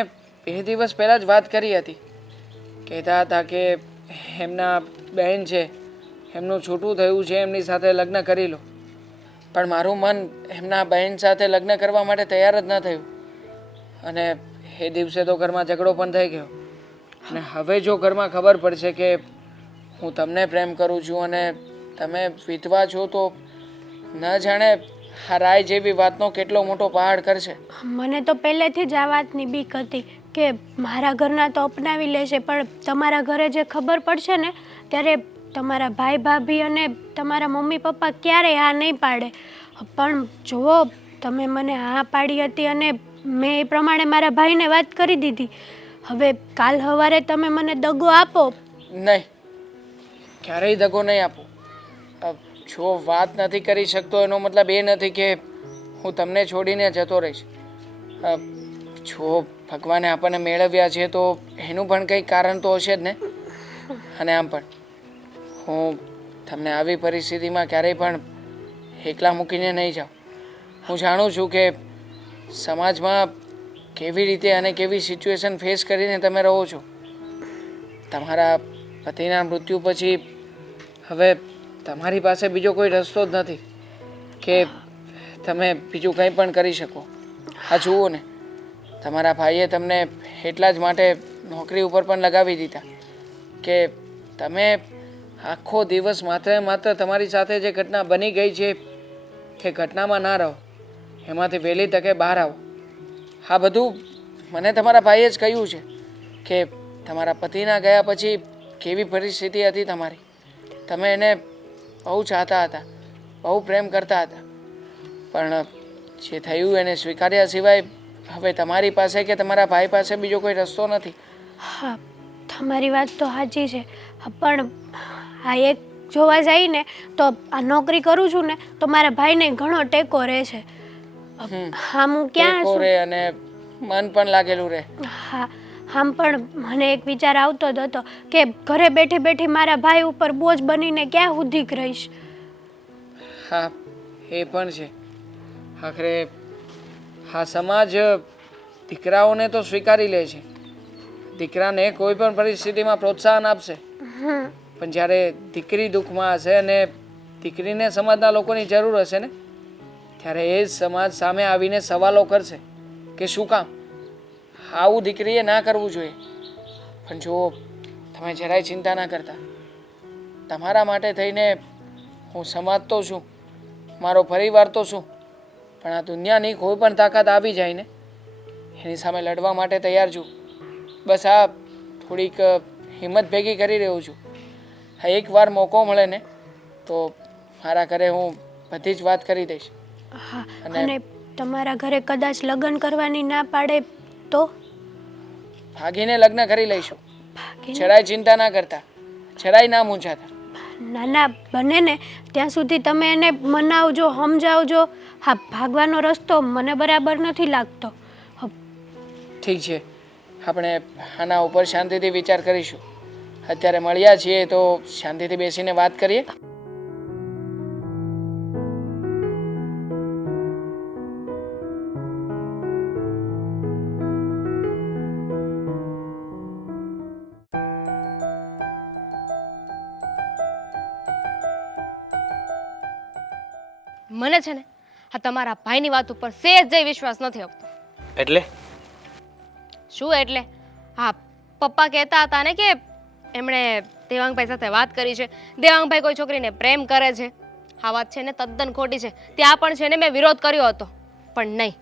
બે દિવસ પહેલાં જ વાત કરી હતી. કહેતા હતા કે એમના બહેન છે, એમનું છૂટું થયું છે, એમની સાથે લગ્ન કરી લો. પણ મારું મન એમના બહેન સાથે લગ્ન કરવા માટે તૈયાર જ ન થયું અને એ દિવસે તો ઘરમાં ઝઘડો પણ થઈ ગયો. અને હવે જો ઘરમાં ખબર પડશે કે હું તમને પ્રેમ કરું છું અને તમે વિધવા છો તો ન જાણે આ રાય જેવી વાતનો કેટલો મોટો પહાડ કરશે. મને તો પહેલેથી જ આ વાતની બીક હતી કે મારા ઘરના તો અપનાવી લેશે, પણ તમારા ઘરે જે ખબર પડશે ને ત્યારે તમારા ભાઈ ભાભી અને તમારા મમ્મી પપ્પા ક્યારેય હા નહીં પાડે. પણ જુઓ, તમે મને હા પાડી હતી અને મેં એ પ્રમાણે મારા ભાઈને વાત કરી દીધી. હવે કાલ સવારે તમે મને દગો આપો? નહીં, ક્યારેય દગો નહીં આપું. જો વાત નથી કરી શકતો એનો મતલબ એ નથી કે હું તમને છોડીને જતો રહીશ. જો ભગવાને આપણને મેળવ્યા છે તો એનું પણ કંઈક કારણ તો હશે જ ને. અને આમ પણ હું તમને આવી પરિસ્થિતિમાં ક્યારેય પણ એકલા મૂકીને નહીં જાઉં. હું જાણું છું કે સમાજમાં કેવી રીતે અને કેવી સિચ્યુએશન ફેસ કરીને તમે રહો છો. તમારા પતિના મૃત્યુ પછી હવે તમારી પાસે બીજો કોઈ રસ્તો જ નથી કે તમે બીજું કંઈ પણ કરી શકો. આ જુઓ ને, તમારા ભાઈએ તમને એટલા જ માટે નોકરી ઉપર પણ લગાવી દીધા કે તમે આખો દિવસ માત્ર તમારી સાથે જે ઘટના બની ગઈ છે એ ઘટનામાં ના રહો, એમાંથી વહેલી તકે બહાર આવો. આ બધું મને તમારા ભાઈએ જ કહ્યું છે કે તમારા પતિના ગયા પછી કેવી પરિસ્થિતિ હતી તમારી. તમે એને બહુ ચાહતા હતા, બહુ પ્રેમ કરતા હતા, પણ જે થયું એને સ્વીકાર્યા સિવાય હવે તમારી પાસે કે તમારા ભાઈ પાસે બીજો કોઈ રસ્તો નથી. હા, તમારી વાત તો સાચી છે, પણ આ એક જોવા જઈએ ને તો આ નોકરી કરું છું ને તો મારા ભાઈને ઘણો ટેકો રહે છે. હા, હું ક્યાં ટેકો છું? રહે અને મન પણ લાગેલું રહે. હા, આમ પણ મને એક વિચાર આવતો જ હતો કે ઘરે બેઠી બેઠી મારા ભાઈ ઉપર બોજ બનીને ક્યાં સુધી રહીશ. હા એ પણ છે. આખરે હા સમાજ દીકરાઓને તો સ્વીકારી લે છે, દીકરાને કોઈ પણ પરિસ્થિતિમાં પ્રોત્સાહન આપશે, પણ જ્યારે દીકરી દુઃખમાં હશે અને દીકરીને સમાજના લોકોની જરૂર હશે ને ત્યારે એ જ સમાજ સામે આવીને સવાલો કરશે કે શું કામ. આવું દીકરીએ ના કરવું જોઈએ. પણ જો તમે જરાય ચિંતા ના કરતા, તમારા માટે થઈને હું સમાજ તો છું, મારો પરિવાર તો છું, પણ આ દુનિયાની કોઈ પણ તાકાત આવી જાય ને એની સામે લડવા માટે તૈયાર છું. બસ આ થોડીક હિંમત ભેગી કરી રહ્યો છું. હા એકવાર મોકો મળે ને તો મારા ઘરે હું બધી જ વાત કરી દઈશ. હા, અને તમારા ઘરે કદાચ લગ્ન કરવાની ના પાડે તો? ભાગીને લગ્ન કરી લઈશું. જરાય ચિંતા ના કરતા, જરાય ના મૂંઝાતા. ના ના, બને ને ત્યાં સુધી તમે એને મનાવજો, સમજાવજો. હા, ભાગવાનો રસ્તો મને બરાબર નથી લાગતો. ઠીક છે, આપણે આના ઉપર શાંતિથી વિચાર કરીશું. અત્યારે મળ્યા છીએ તો શાંતિથી બેસીને વાત કરીએ. મને છે ને આ તમારા ભાઈની વાત ઉપર સહેજ જઈ વિશ્વાસ નથી આવતો. એટલે શું એટલે? હા, પપ્પા કહેતા હતા ને કે એમણે દેવાંગભાઈ સાથે વાત કરી છે, દેવાંગભાઈ કોઈ છોકરીને પ્રેમ કરે છે. આ વાત છે ને તદ્દન ખોટી છે. ત્યાં પણ છે ને મેં વિરોધ કર્યો હતો, પણ નહીં.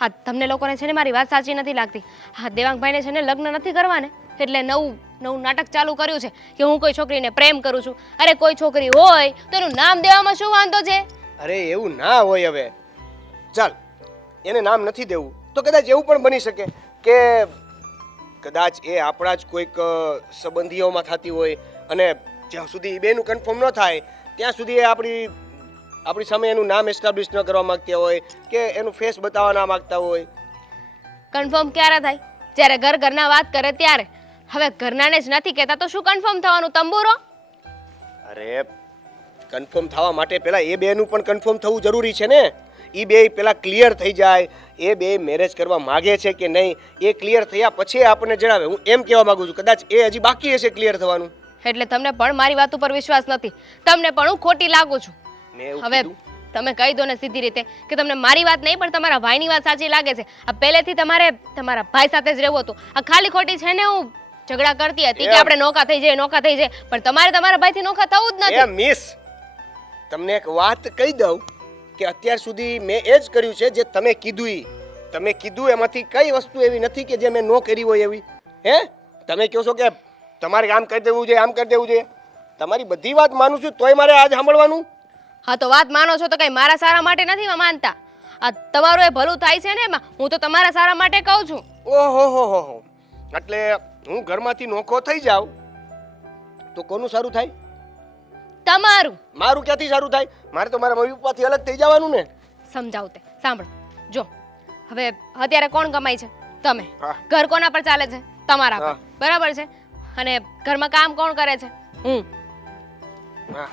હા, તમને લોકોને છે ને મારી વાત સાચી નથી લાગતી. હા, દેવાંગભાઈને છે ને લગ્ન નથી કરવા ને એટલે નવું નાટક ચાલુ કર્યું છે કે હું કોઈ છોકરીને પ્રેમ કરું છું. અરે કોઈ છોકરી હોય તો એનું નામ દેવામાં શું વાંધો છે? અરે એવું ના હોય. હવે ચાલ એને નામ નથી દેવું તો કદાચ એવું પણ બની શકે કે કદાચ એ આપણા જ કોઈક સંબંધીઓમાં થતી હોય અને જ્યાં સુધી એ બેનું કન્ફર્મ ન થાય ત્યાં સુધી એ આપણી સામે એનું નામ એસ્ટાબ્લિશ ન કરવા માંગતા હોય કે એનું ફેસ બતાવવા ના માંગતા હોય. કન્ફર્મ ક્યારે થાય? જ્યારે ઘરના વાત કરે ત્યારે. હવે ઘરનાને જ નથી કહેતા તો શું કન્ફર્મ થવાનું તંબુરો? અરે કન્ફર્મ થવા માટે પહેલા એ બેનું પણ કન્ફર્મ થવું જરૂરી છે ને. એ બે પહેલા ક્લિયર થઈ જાય, એ બે મેરેજ કરવા માગે છે કે નહીં એ ક્લિયર થયા પછી આપણને જણાવે. હું એમ કહેવા માંગુ છું કદાચ એ હજી બાકી હશે ક્લિયર થવાનું. એટલે તમને પણ મારી વાત ઉપર વિશ્વાસ નથી, તમને પણ હું ખોટી લાગુ છું. હવે તમે કહી દો ને સીધી રીતે કે તમને મારી વાત નહીં પણ તમારા ભાઈની વાત સાચી લાગે છે. આ પહેલેથી તમારે તમારા ભાઈ સાથે જ રહેવું હતું. આ ખાલી ખોટી છે ને હું ઝઘડા કરતી હતી કે આપણે નોખા થઈ જાય, પણ તમારે તમારા ભાઈથી નોખા થવું જ નથી. મિસ તમને એક વાત કહી દઉં કે અત્યાર સુધી મેં એ જ કર્યું છે જે તમે કીધું. તમે કીધું એમાંથી કઈ વસ્તુ એવી નથી કે જે મેં ન કરી હોય એવી. હે તમે કહો છો કે તમારે આમ કરી દેવું જોઈએ, આમ કરી દેવું જોઈએ. તમારી બધી વાત માનું છું તોય મારે આજ સાંભળવાનું. હા, તો વાત માનો છો તો કઈ મારા સારા માટે નથી માનતા. આ તમારું એ ભલું થાય છે ને એમાં હું તો તમારા સારા માટે કહું છું. ઓહો હો હો, એટલે હું ઘરમાંથી નોખો થઈ જાઉં તો કોનું સારું થાય? તમારું. મારું ક્યાંથી સારું થાય? મારે તો મારા મમ્મી પપ્પાથી અલગ થઈ જવાનું ને. સમજાવું તે સાંભળો. જો હવે અત્યારે કોણ કમાય છે? તમે. હા. ઘર કોના પર ચાલે છે? તમારા પર. હા. બરાબર છે. અને ઘરમાં કામ કોણ કરે છે? હું. હા.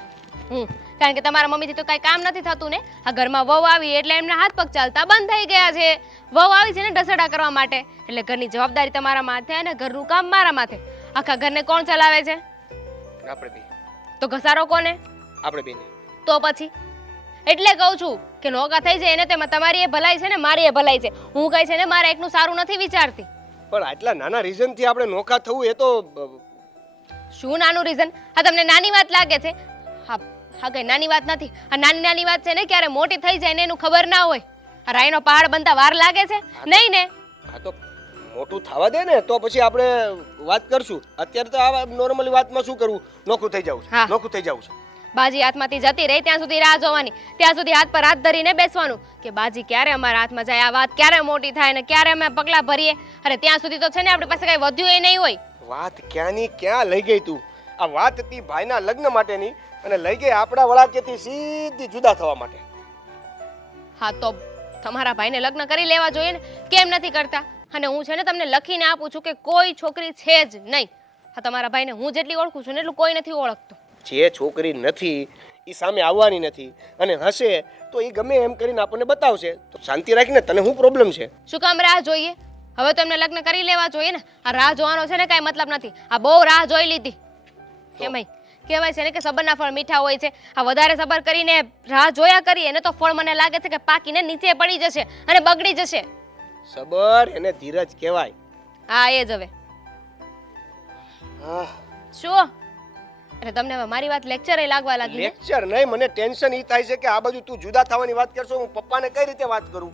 કારણ કે તમારા મમ્મીથી તો કઈ કામ નથી થતું ને. આ ઘરમાં વહુ આવી એટલે એમના હાથ પગ ચાલતા બંધ થઈ ગયા છે. વહુ આવી છે ને ઢસડા કરવા માટે, એટલે ઘરની જવાબદારી તમારા માથે અને ઘરનું કામ મારા માથે. આખા ઘરને કોણ ચલાવે છે? આપણે બે. તો ઘસારો કોને? આપણે બે. તો પછી એટલે કહું છું કે નોકા થઈ જાય એને તેમાં તમારી એ ભલાઈ છે ને મારી એ ભલાઈ છે. હું કઈ છે ને મારા એકનું સારું નથી વિચારતી. પણ આટલા નાના રીઝનથી આપણે નોખા થવું એ તો શું નાનું રીઝન? હા, તમને નાની વાત લાગે છે? હા હા, કઈ નાની વાત નથી. આ નાની વાત છે ને ક્યારે મોટી થઈ જાય ને એનું ખબર ના હોય. આ રાઈનો પહાડ બનતા વાર લાગે છે નહીં ને? આ તો મોટું થવા દે ને તો પછી આપણે વાત કરશું. અત્યારે તો આ નોર્મલી વાતમાં શું કરવું? નોખું થઈ જવું છે. હા. નોખું થઈ જવું છે. બાજી હાથમાંથી જતી રહી ત્યાં સુધી રાહ જોવાની, ત્યાં સુધી હાથ પર હાથ ધરીને બેસવાનું કે બાજી ક્યારે અમારા હાથમાં જાય, આ વાત ક્યારે મોટી થાય ને ક્યારે અમે પગલા ભરીએ. અરે ત્યાં સુધી તો છે ને આપણી પાસે કઈ વધ્યું એ નહીં હોય. વાત ક્યાંની ક્યાં લઈ ગઈ તું? આ વાત હતી ભાઈના લગ્ન માટેની અને લઈ ગઈ આપણા વળાકેથી સીધી જુદા થવા માટે. હા, તો તમારા ભાઈને લગ્ન કરી લેવા જોઈએ ને. કેમ નથી કરતા? અને હું છે ને તમને લખીને આપું છું કે કોઈ છોકરી છે જ નહીં. હા, તમારા ભાઈને હું જેટલી ઓળખું છું ને એટલું કોઈ નથી ઓળખતું. જે છોકરી નથી એ સામે આવવાની નથી, અને હશે તો એ ગમે એમ કરીને આપણને બતાવશે. તો શાંતિ રાખીને, તને શું પ્રોબ્લેમ છે? શું કામ રાહ જોઈએ? હવે તો એમને લગ્ન કરી લેવા જોઈએ ને. આ રાહ જોવાનો છે ને કાંઈ મતલબ નથી. આ બહુ રાહ જોઈ લીધી. એમાંય કહેવાય છે ને કે સબરના ફળ મીઠા હોય છે. આ વધારે સબર કરીને રાહ જોયા કરીએ ને તો ફળ મને લાગે છે કે પાકીને નીચે પડી જશે અને બગડી જશે. સબર એને ધીરજ કહેવાય. હા, એ જ હવે. આહ, શું? એટલે તમને હવે મારી વાત લેક્ચર લાગવા લાગી ને? લેક્ચર નહીં, મને ટેન્શન ઈ થાય છે કે આ બાજુ તું જુદા થવાની વાત કરશો, હું પપ્પાને કઈ રીતે વાત કરું?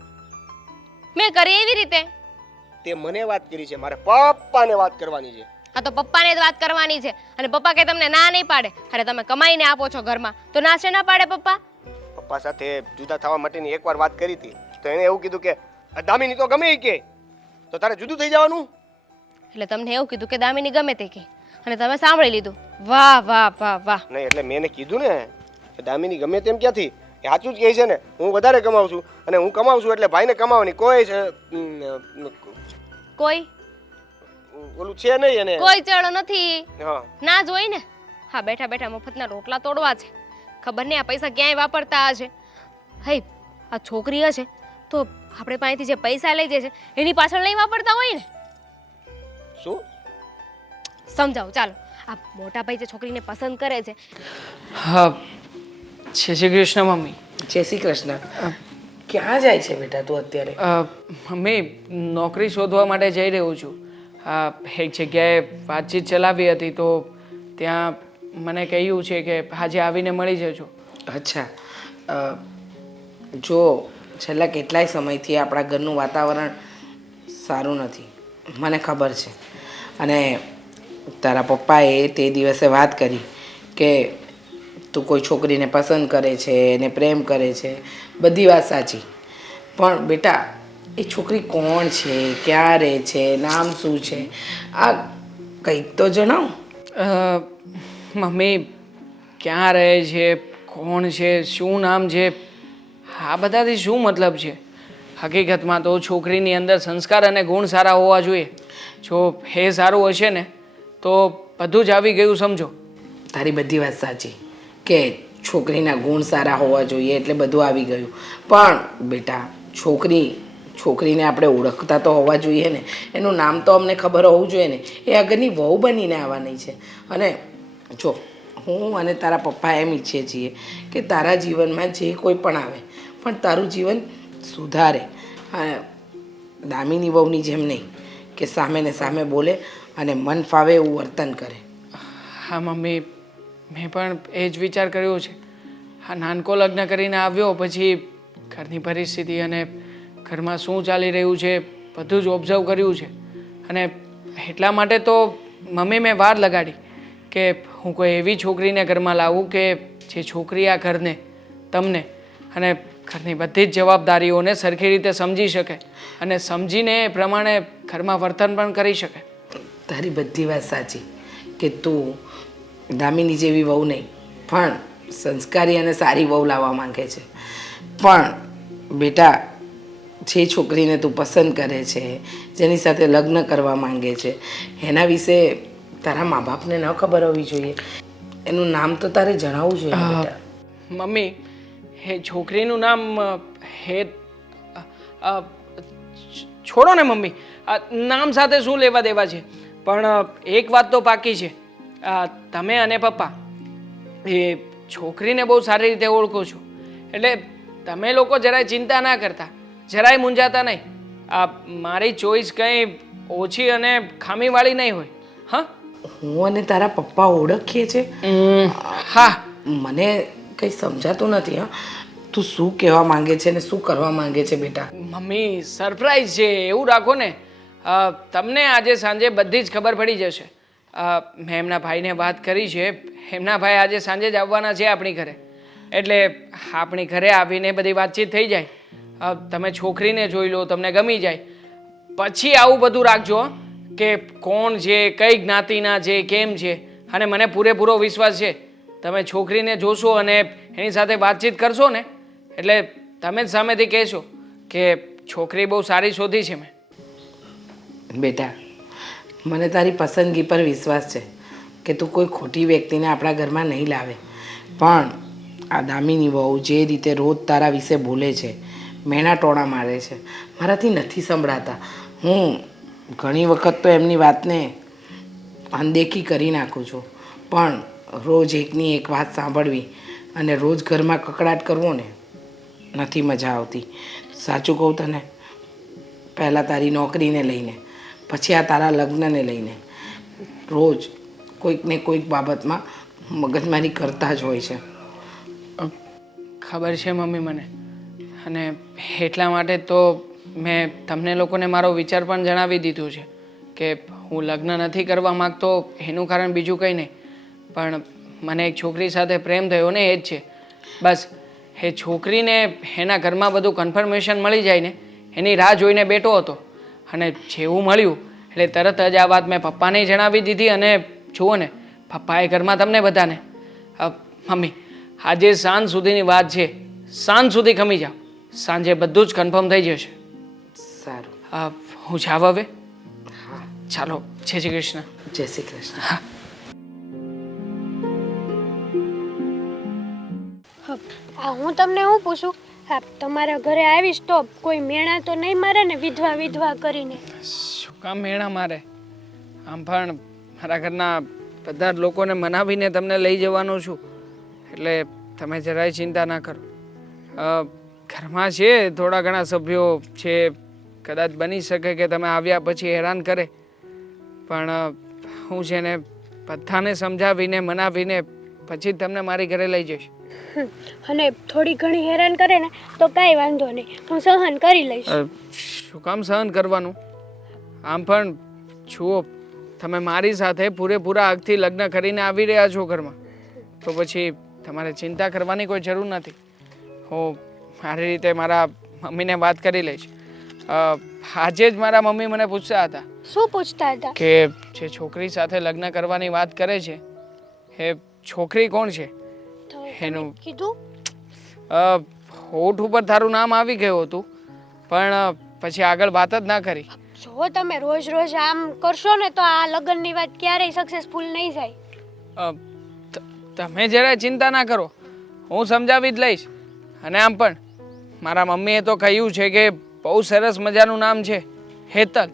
મેં કરી એવી રીતે. તે મને વાત કરી છે, મારે પપ્પાને વાત કરવાની છે. આ તો પપ્પાને જ વાત કરવાની છે. અને પપ્પા કે તમને ના નહીં પાડે. અરે તમે કમાઈને આપો છો ઘરમાં, તો ના છે ના પાડે પપ્પા? પપ્પા સાથે જુદા થવા માટેની એકવાર વાત કરી હતી, તો એને એવું કીધું કે દામિની તો ગમે ઈ કે, તો તારે જુદું થઈ જવાનું. એટલે તમને એવું કીધું કે દામિની ગમે તે કે, અને તમે સાંભળી લીધું. વાહ વાહ વાહ વાહ. નહીં, એટલે મેં એને કીધું ને કે દામિની ગમે તેમ ક્યાંથી, એ સાચું જ કહે છે ને. હું વધારે કમાઉં છું, અને હું કમાઉં છું એટલે ભાઈને કમાવાની કોઈ કોઈ ઓલું છે નહીં. એને કોઈ ચડો નથી. હા, ના જોઈ ને. હા, બેઠા બેઠા મફતના રોટલા તોડવા છે. ખબર નહીં આ પૈસા ક્યાંય વાપરતા હશે. હે, આ છોકરી હશે તો આપણે પાસેથી જે પૈસા લઈ જાય છે એની પાછળ નહીં વાપરતા હોય ને. શું સમજાવું ચાલો. આ મોટા ભાઈ જે છોકરીને પસંદ કરે છે. હા, જય શ્રી કૃષ્ણ મમ્મી. જય શ્રી કૃષ્ણ. ક્યાં જાય છે બેટા તું અત્યારે? મમ્મી, નોકરી શોધવા માટે જઈ રહ્યો છું. એક જગ્યાએ વાતચીત ચલાવી હતી તો ત્યાં મને કહ્યું છે કે આજે આવીને મળી જજો. અચ્છા, જો છેલ્લા કેટલાય સમયથી આપણા ઘરનું વાતાવરણ સારું નથી, મને ખબર છે. અને તારા પપ્પાએ તે દિવસે વાત કરી કે તું કોઈ છોકરીને પસંદ કરે છે, એને પ્રેમ કરે છે, બધી વાત સાચી. પણ બેટા એ છોકરી કોણ છે, ક્યાં રહે છે, નામ શું છે, આ કંઈક તો જણાવ. મમ્મી, ક્યાં રહે છે, કોણ છે, શું નામ છે, આ બધાથી શું મતલબ છે? હકીકતમાં તો છોકરીની અંદર સંસ્કાર અને ગુણ સારા હોવા જોઈએ. જો એ સારું હશે ને તો બધું જ આવી ગયું સમજો. તારી બધી વાત સાચી કે છોકરીના ગુણ સારા હોવા જોઈએ એટલે બધું આવી ગયું. પણ બેટા છોકરીને આપણે ઓળખતા તો હોવા જોઈએ ને. એનું નામ તો અમને ખબર હોવું જોઈએ ને. એ આગળની વહુ બનીને આવવાની છે. અને જો હું અને તારા પપ્પા એમ ઈચ્છીએ છીએ કે તારા જીવનમાં જે કોઈ પણ આવે પણ તારું જીવન સુધારે. દામિની વહુની જેમ નહીં કે સામે ને સામે બોલે અને મન ફાવે એવું વર્તન કરે. હા મમ્મી, મેં પણ એ જ વિચાર કર્યો છે. હા, નાનકો લગ્ન કરીને આવ્યો પછી ઘરની પરિસ્થિતિ અને ઘરમાં શું ચાલી રહ્યું છે બધું જ ઓબ્ઝર્વ કર્યું છે. અને એટલા માટે તો મમ્મી મેં વાર લગાડી કે હું કોઈ એવી છોકરીને ઘરમાં લાવું કે જે છોકરી આ ઘરને, તમને અને ઘરની બધી જ જવાબદારીઓને સરખી રીતે સમજી શકે અને સમજીને એ પ્રમાણે ઘરમાં વર્તન પણ કરી શકે. તારી બધી વાત સાચી કે તું દામિની જેવી વહુ નહીં પણ સંસ્કારી અને સારી વહુ લાવવા માંગે છે. પણ બેટા જે છોકરીને તું પસંદ કરે છે, જેની સાથે લગ્ન કરવા માંગે છે, એના વિશે તારા મા બાપને ન ખબર હોવી જોઈએ. એનું નામ તો તારે જણાવવું જોઈએ બેટા. મમ્મી, એ છોકરીનું નામ છોડો ને મમ્મી, નામ સાથે શું લેવા દેવા છે. પણ એક વાત તો પાકી છે, તમે અને પપ્પા એ છોકરીને બહુ સારી રીતે ઓળખો છો. એટલે તમે લોકો જરાય ચિંતા ના કરતા, જરાય મૂંઝાતા નહીં. મારી ચોઈસ કંઈ ઓછી અને ખામીવાળી નહીં હોય. હા, હું અને તારા પપ્પા ઓળખીએ છે? હા, મને કંઈ સમજાતું નથી. હા, તું શું કહેવા માંગે છે ને શું કરવા માંગે છે બેટા? મમ્મી, સરપ્રાઈઝ છે એવું રાખો ને. તમને આજે સાંજે બધી જ ખબર પડી જશે. મેં એમના ભાઈને વાત કરી છે. એમના ભાઈ આજે સાંજે જ આવવાના છે આપણી ઘરે. એટલે આપણી ઘરે આવીને બધી વાતચીત થઈ જાય. તમે છોકરીને જોઈ લો, તમને ગમી જાય, પછી આવું બધું રાખજો કે કોણ છે, કઈ જ્ઞાતિના છે, કેમ છે. અને મને પૂરેપૂરો વિશ્વાસ છે તમે છોકરીને જોશો અને એની સાથે વાતચીત કરશો ને એટલે તમે જ સામેથી કહેશો કે છોકરી બહુ સારી શોધી છે મેં. બેટા, મને તારી પસંદગી પર વિશ્વાસ છે કે તું કોઈ ખોટી વ્યક્તિને આપણા ઘરમાં નહીં લાવે. પણ આ દામિની વહુ જે રીતે રોજ તારા વિશે બોલે છે, મેણા ટોણા મારે છે, મારાથી નથી સંભળાતા. હું ઘણી વખત તો એમની વાતને અનદેખી કરી નાખું છું, પણ રોજ એકની એક વાત સાંભળવી અને રોજ ઘરમાં કકડાટ કરવો ને નથી મજા આવતી. સાચું કહું તને, પહેલાં તારી નોકરીને લઈને, પછી આ તારા લગ્નને લઈને રોજ કોઈક ને કોઈક બાબતમાં મગજમારી કરતા જ હોય છે. ખબર છે મમ્મી મને, અને એટલા માટે તો મેં તમને લોકોને મારો વિચાર પણ જણાવી દીધું છે કે હું લગ્ન નથી કરવા માગતો. એનું કારણ બીજું કંઈ નહીં, પણ મને એક છોકરી સાથે પ્રેમ થયો ને એ જ છે. બસ એ છોકરીને એના ઘરમાં બધું કન્ફર્મેશન મળી જાય ને એની રાહ જોઈને બેઠો હતો, અને જેવું મળ્યું એટલે તરત જ આ વાત મેં પપ્પાને જણાવી દીધી. અને જુઓ ને, પપ્પાએ ઘરમાં તમને બધાને મમ્મી આજે સાંજ સુધીની વાત છે, સાંજ સુધી ખમી જાઓ, સાંજે બધું જ કન્ફર્મ થઈ જશે. સારું, હું જાવ હવે. ચાલો, જય શ્રી કૃષ્ણ. જય શ્રી કૃષ્ણ. હા. હું તમને શું પૂછું, હા તમારા ઘરે આવીશ તો કોઈ મેણા તો નહીં મારે ને વિધવા વિધવા કરીને? શું કામ મેણા મારે? આમ પણ મારા ઘરના બધા જ લોકોને મનાવીને તમને લઈ જવાનો છું, એટલે તમે જરાય ચિંતા ના કરો. ઘરમાં છે થોડા ઘણા સભ્યો છે, કદાચ બની શકે કે તમે આવ્યા પછી હેરાન કરે, પણ હું છે ને બધાને સમજાવીને મનાવીને પછી જ તમને મારી ઘરે લઈ જઈશ. અને થોડી ઘણી હેરાન કરે ને તો કાંઈ વાંધો નહીં, હું સહન કરી લઈશ. શું કામ સહન કરવાનું? આમ પણ જુઓ, તમે મારી સાથે પૂરેપૂરા હકથી લગ્ન કરીને આવી રહ્યા છો ઘરમાં, તો પછી તમારે ચિંતા કરવાની કોઈ જરૂર નથી. હું મારી રીતે મારા મમ્મીને વાત કરી લઈશ. આજે જ મારા મમ્મી મને પૂછતા હતા. શું પૂછતા હતા? કે જે છોકરી સાથે લગ્ન કરવાની વાત કરે છે એ છોકરી કોણ છે એનું. કીધું હોઠ ઉપર તારું નામ આવી ગયું હતું, પણ પછી આગળ વાત જ ના કરી. જો તમે રોજ રોજ આમ કરશો ને તો આ લગ્નની વાત ક્યારેય સક્સેસફુલ નહીં જાય. તમે જરા ચિંતા ના કરો, હું સમજાવી જ લઈશ. અને આમ પણ મારા મમ્મીએ તો કહ્યું છે કે બહુ સરસ મજાનું નામ છે, હેતલ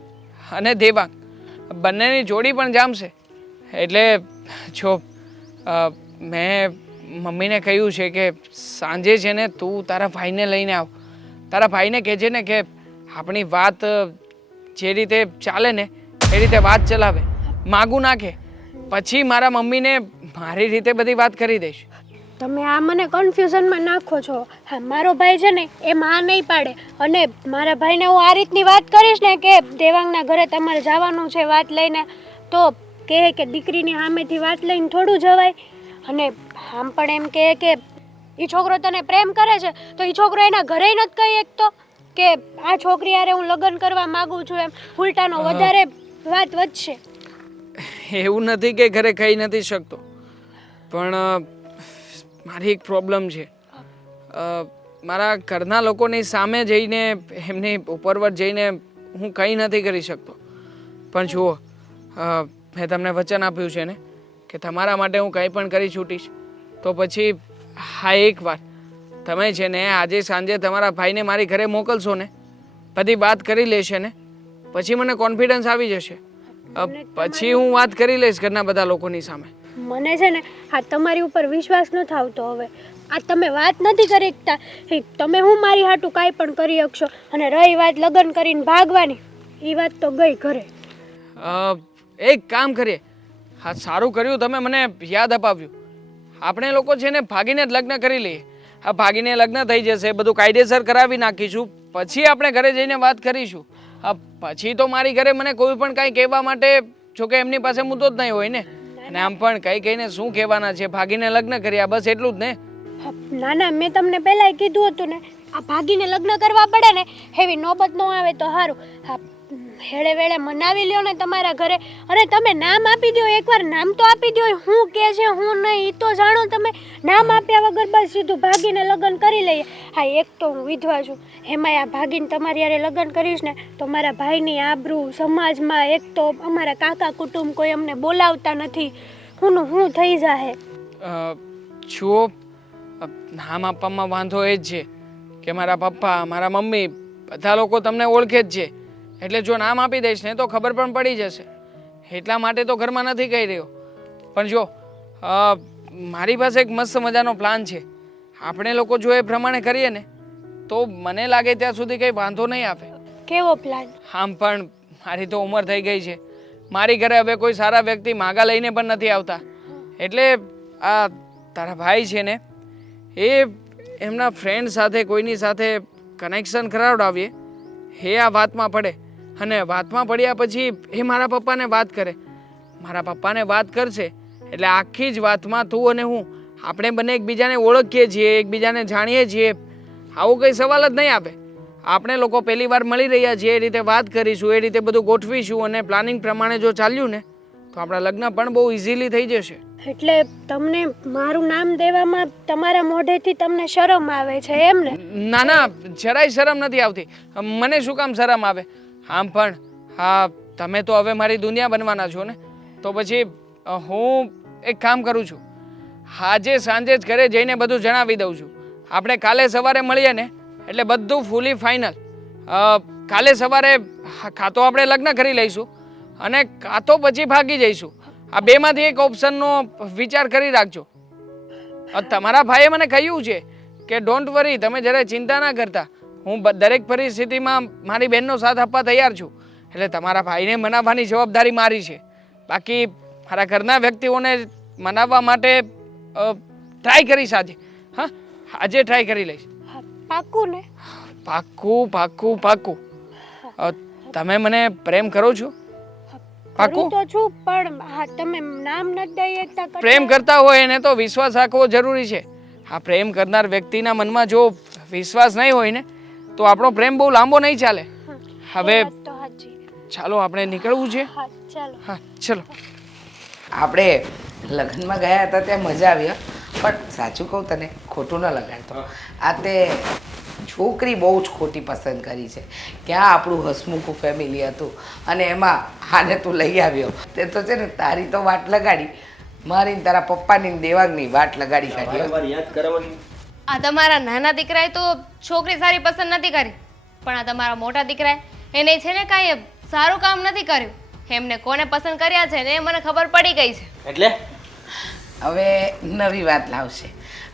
અને દેવાંગ, બંનેની જોડી પણ જામશે. એટલે જો મેં મમ્મીને કહ્યું છે કે સાંજે છે ને તું તારા ભાઈને લઈને આવ. તારા ભાઈને કહેજે ને કે આપણી વાત જે રીતે ચાલે ને એ રીતે વાત ચલાવે, માગું નાખે, પછી મારા મમ્મીને મારી રીતે બધી વાત કરી દઈશ. તમે આ મને કન્ફ્યુઝનમાં નાખો છો. હા મારો ભાઈ છે ને એ માં નહીં પાડે, અને મારા ભાઈને હું આ રીતની વાત કરીશ ને કે દેવાંગના ઘરે તમારે જવાનું છે વાત લઈને, તો કહે કે દીકરીની સામેથી વાત લઈને થોડું જવાય. અને આમ પણ એમ કહે કે એ છોકરો તને પ્રેમ કરે છે, તો એ છોકરો એના ઘરે નથી કહી શકતો કે આ છોકરી હારે હું લગ્ન કરવા માગું છું. એમ ઉલટાનો વધારે વાત વધશે. એવું નથી કે ઘરે કહી નથી શકતો, પણ મારી એક પ્રોબ્લેમ છે. મારા ઘરના લોકોની સામે જઈને એમની ઉપરવટ જઈને હું કંઈ નથી કરી શકતો. પણ જુઓ, મેં તમને વચન આપ્યું છે ને કે તમારા માટે હું કંઈ પણ કરી છૂટીશ. તો પછી હા એકવાર તમે છે ને આજે સાંજે તમારા ભાઈને મારી ઘરે મોકલશો ને, બધી વાત કરી લેશે ને, પછી મને કોન્ફિડન્સ આવી જશે. પછી હું વાત કરી લઈશ ઘરના બધા લોકોની સામે. મને છે ને આ તમારી ઉપર વિશ્વાસ નથી આવતો હવે. આ તમે વાત નથી કરી શકતા, તમે હું મારી હાટું કાંઈ પણ કરી શકશો. અને રહી વાત લગ્ન કરીને ભાગવાની, એ વાત તો ગઈ ઘરે. એક કામ કરીએ, હા સારું કર્યું તમે મને યાદ અપાવ્યું. આપણે લોકો છે ને ભાગીને જ લગ્ન કરી લઈએ. હા ભાગીને લગ્ન થઈ જશે, બધું કાયદેસર કરાવી નાખીશું, પછી આપણે ઘરે જઈને વાત કરીશું. હા પછી તો મારી ઘરે મને કોઈ પણ કાંઈ કહેવા માટે, જોકે એમની પાસે મુદ્દો જ નહીં હોય ને, અને આમ પણ કઈ કઈને શું કહેવાના છે, ભાગીને લગ્ન કર્યા બસ એટલું જ ને. ના ના, મેં તમને પહેલાંય કીધું હતું ને, આ ભાગીને લગ્ન કરવા પડે ને એવી નોબત ન આવે તો સારું. હા હેળે વેળે મનાવી લ્યો ને તમારા ઘરે. અરે તમે નામ આપી દો, એકવાર નામ તો આપી દો. હું કે છે હું નહીં એ તો જાણો તમે. નામ આપ્યા વગર બસ સીધું ભાગીને લગ્ન કરી લઈએ. હા, એક તો હું વિધવા છું, એમાંય આ ભાગીને તમારી હારે લગ્ન કરીશ ને તો મારા ભાઈની આબરૂ સમાજમાં, એક તો અમારા કાકા કુટુંબ કોઈ અમને બોલાવતા નથી, હું થઈ જાહે. જુઓ, નામ આપવામાં વાંધો એ જ છે કે મારા પપ્પા, મારા મમ્મી બધા લોકો તમને ઓળખે જ છે, એટલે જો નામ આપી દઈશ ને તો ખબર પણ પડી જશે. એટલા માટે તો ઘરમાં નથી કહી રહ્યો. પણ જો મારી પાસે એક મસ્ત મજાનો પ્લાન છે. આપણે લોકો જો એ પ્રમાણે કરીએ ને તો મને લાગે ત્યાં સુધી કંઈ વાંધો નહીં આવે. કેવો પ્લાન? આમ પણ મારી તો ઉંમર થઈ ગઈ છે. મારી ઘરે હવે કોઈ સારા વ્યક્તિ માગા લઈને પણ નથી આવતા. એટલે આ તારા ભાઈ છે ને એ એમના ફ્રેન્ડ સાથે કોઈની સાથે કનેક્શન કરાવડાવીએ, એ આ વાતમાં પડે અને વાતમાં પડ્યા પછી એ મારા પપ્પાને વાત કરે. મારા પપ્પાને વાત કરશે એટલે આખી જ વાતમાં તું અને હું આપણે બંને એકબીજાને ઓળખીએ છીએ, એકબીજાને જાણીએ છીએ, આવો કંઈ સવાલ જ નહીં આવે. આપણે લોકો પહેલી વાર મળી રહ્યા છીએ, એ રીતે વાત કરીશું, એ રીતે બધું ગોઠવીશું અને પ્લાનિંગ પ્રમાણે જો ચાલ્યું ને તો આપણા લગ્ન પણ બહુ ઇઝીલી થઈ જશે. એટલે તમને મારું નામ દેવામાં તમારા મોઢેથી તમને શરમ આવે છે એમ ને? ના ના, જરાય શરમ નથી આવતી. મને શું કામ શરમ આવે? આમ પણ હા, તમે તો હવે મારી દુનિયા બનવાના છો ને, તો પછી હું એક કામ કરું છું, આજે સાંજે જ ઘરે જઈને બધું જણાવી દઉં છું. આપણે કાલે સવારે મળીએ ને એટલે બધું ફૂલી ફાઇનલ. કાલે સવારે કાં તો આપણે લગ્ન કરી લઈશું અને કાં તો પછી ભાગી જઈશું. આ બેમાંથી એક ઓપ્શનનો વિચાર કરી રાખજો. તમારા ભાઈએ મને કહ્યું છે કે ડોન્ટ વરી, તમે જરાય ચિંતા ના કરતા, હું દરેક પરિસ્થિતિમાં મારી બહેનનો સાથ આપવા તૈયાર છું. એટલે તમારા ભાઈને મનાવવાની જવાબદારી મારી છે. બાકી મારા ઘરના વ્યક્તિઓને મનાવવા માટે ટ્રાય કરીશ આજે. હા, આજે ટ્રાય કરી લઈશ. પાક્કું ને? પાક્કું પાક્કું પાક્કું. તમે મને પ્રેમ કરો છો? પાક્કું તો છું, પણ હા તમે નામ નથી દઈ શકતા. પ્રેમ કરતા હોય એને તો વિશ્વાસ રાખવો જરૂરી છે. આ પ્રેમ કરનાર વ્યક્તિના મનમાં જો વિશ્વાસ નહીં હોય ને તો આપણો પ્રેમ બહુ લાંબો નહીં ચાલે. હવે ચાલો આપણે નીકળવું છે. હા ચલો. આપણે લગ્નમાં ગયા હતા ત્યાં મજા આવી, પણ સાચું કહું તને, ખોટું ન લગાડતો. આ તે છોકરી બહુ જ ખોટી પસંદ કરી છે. ક્યાં આપણું હસમુખું ફેમિલી હતું અને એમાં આને તું લઈ આવ્યો. તે તો છે ને તારી તો વાટ લગાડી, મારી ને તારા પપ્પાની ને દેવાંગની વાટ લગાડી કાઢી. યાદ કરવાની. આ તમારા નાના દીકરાએ તો છોકરી સારી પસંદ નથી કરી, પણ આ તમારા મોટા દીકરાએ એને છે ને કાંઈ સારું કામ નથી કર્યું. એમને કોને પસંદ કર્યા છે ને એ મને ખબર પડી ગઈ છે. એટલે હવે નવી વાત લાવશે.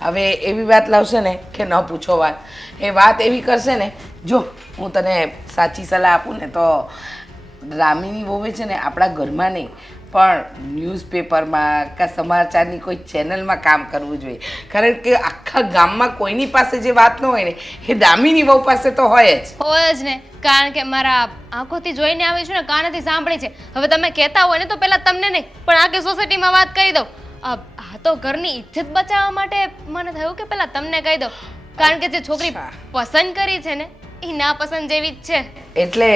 હવે એવી વાત લાવશે ને કે ન પૂછો વાત. એ વાત એવી કરશે ને, જો હું તને સાચી સલાહ આપું ને તો રામીની વહુએ છે ને આપણા ઘરમાં નહીં પણ ન્યૂઝપેપરમાં કે સમાચારની કોઈ ચેનલમાં કામ કરવું જોઈએ. કારણ કે આખા ગામમાં કોઈની પાસે જે વાત ન હોય ને એ દામિની વહુ પાસે તો હોય જ. હોય જ ને, કારણ કે મારા આંખોથી જોઈને આવી છું ને, કાનેથી સાંભળી છે. હવે તમે કહેતા હોય ને તો પહેલાં તમને નહીં પણ આખી સોસાયટીમાં વાત કરી દઉં. આ તો ઘરની ઇજ્જત બચાવવા માટે મને થયું કે પહેલાં તમને કહી દઉં, કારણ કે જે છોકરી પસંદ કરી છે ને એ ના પસંદ જેવી જ છે. એટલે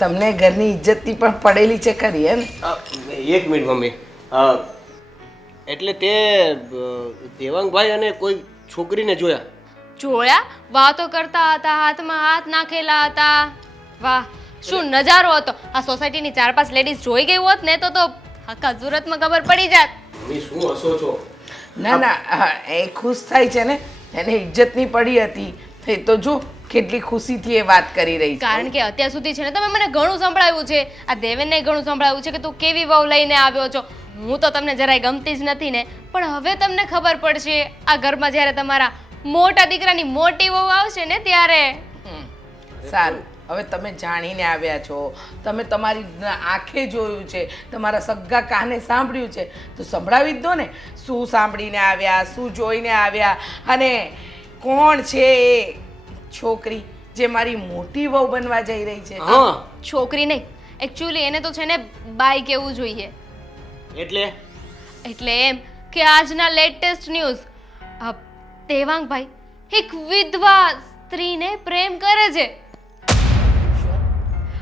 તમને ઘરની ઇજ્જતની પણ પડેલી છે ખરી એમ? એક મિનિટ મમ્મી, એટલે તે દેવાંગભાઈ અને કોઈ છોકરીને જોયા? વાતો કરતા હતા, હાથમાં હાથ નાખેલા હતા. વાહ, શું નજારો હતો! આ સોસાયટીની 4-5 લેડીઝ જોઈ ગઈ હોત ને તો આખા સુરતમાં ખબર પડી જાત. મમ્મી શું હસો છો? ના ના, એ ખુશ થાય છે ને, એને ઇજ્જતની પડી હતી. એ તો જો કેટલી ખુશીથી એ વાત કરી રહી છે. કારણ કે અત્યાર સુધી છે ને તમે મને ઘણું સંભળાવ્યું છે, આ દેવેનને ઘણું સંભળાવ્યું છે કે તું કેવી વહુ લઈને આવ્યો છો. હું તો તમને જરાય ગમતી જ નથી ને, પણ હવે તમને ખબર પડશે આ ઘરમાં જ્યારે તમારા મોટા દીકરાની મોટી વહુ આવશે ને ત્યારે. સારું, હવે તમે જાણીને આવ્યા છો, તમે તમારી આંખે જોયું છે, તમારા સગા કાને સાંભળ્યું છે, તો સંભળાવી જ દો ને. શું સાંભળીને આવ્યા, શું જોઈને આવ્યા અને કોણ છે એ છોકરી જે મારી મોટી વહુ બનવા જઈ રહી છે? હા, છોકરી નહીં, એકચ્યુઅલી એને તો છે ને બાઈ કહેવું જોઈએ. એટલે એમ કે આજના લેટેસ્ટ ન્યૂઝ, દેવાંગભાઈ એક વિધવા સ્ત્રીને પ્રેમ કરે છે.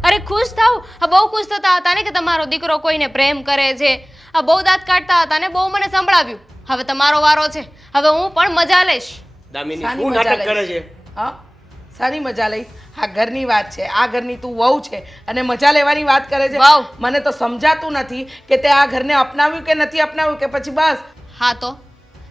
અરે ખુશ થાવ. આ બહુ ખુશ થતા હતા ને કે તમારો દીકરો કોઈને પ્રેમ કરે છે. આ બહુ દાંત કાઢતા હતા ને બહુ મને સંભળાવ્યું. હવે તમારો વારો છે. હવે હું પણ મજા લઈશ. દામિની શાની શું મજા નાટક કરે લઈશ? છે? હા સારી મજા લઈશ? આ ઘરની વાત છે, આ ઘરની તું વહુ છે અને મજા લેવાની વાત કરે છે. વહુ. મને તો સમજાતું નથી કે તે આ ઘરને અપનાવ્યું કે નથી અપનાવ્યું, કે પછી બસ હા તો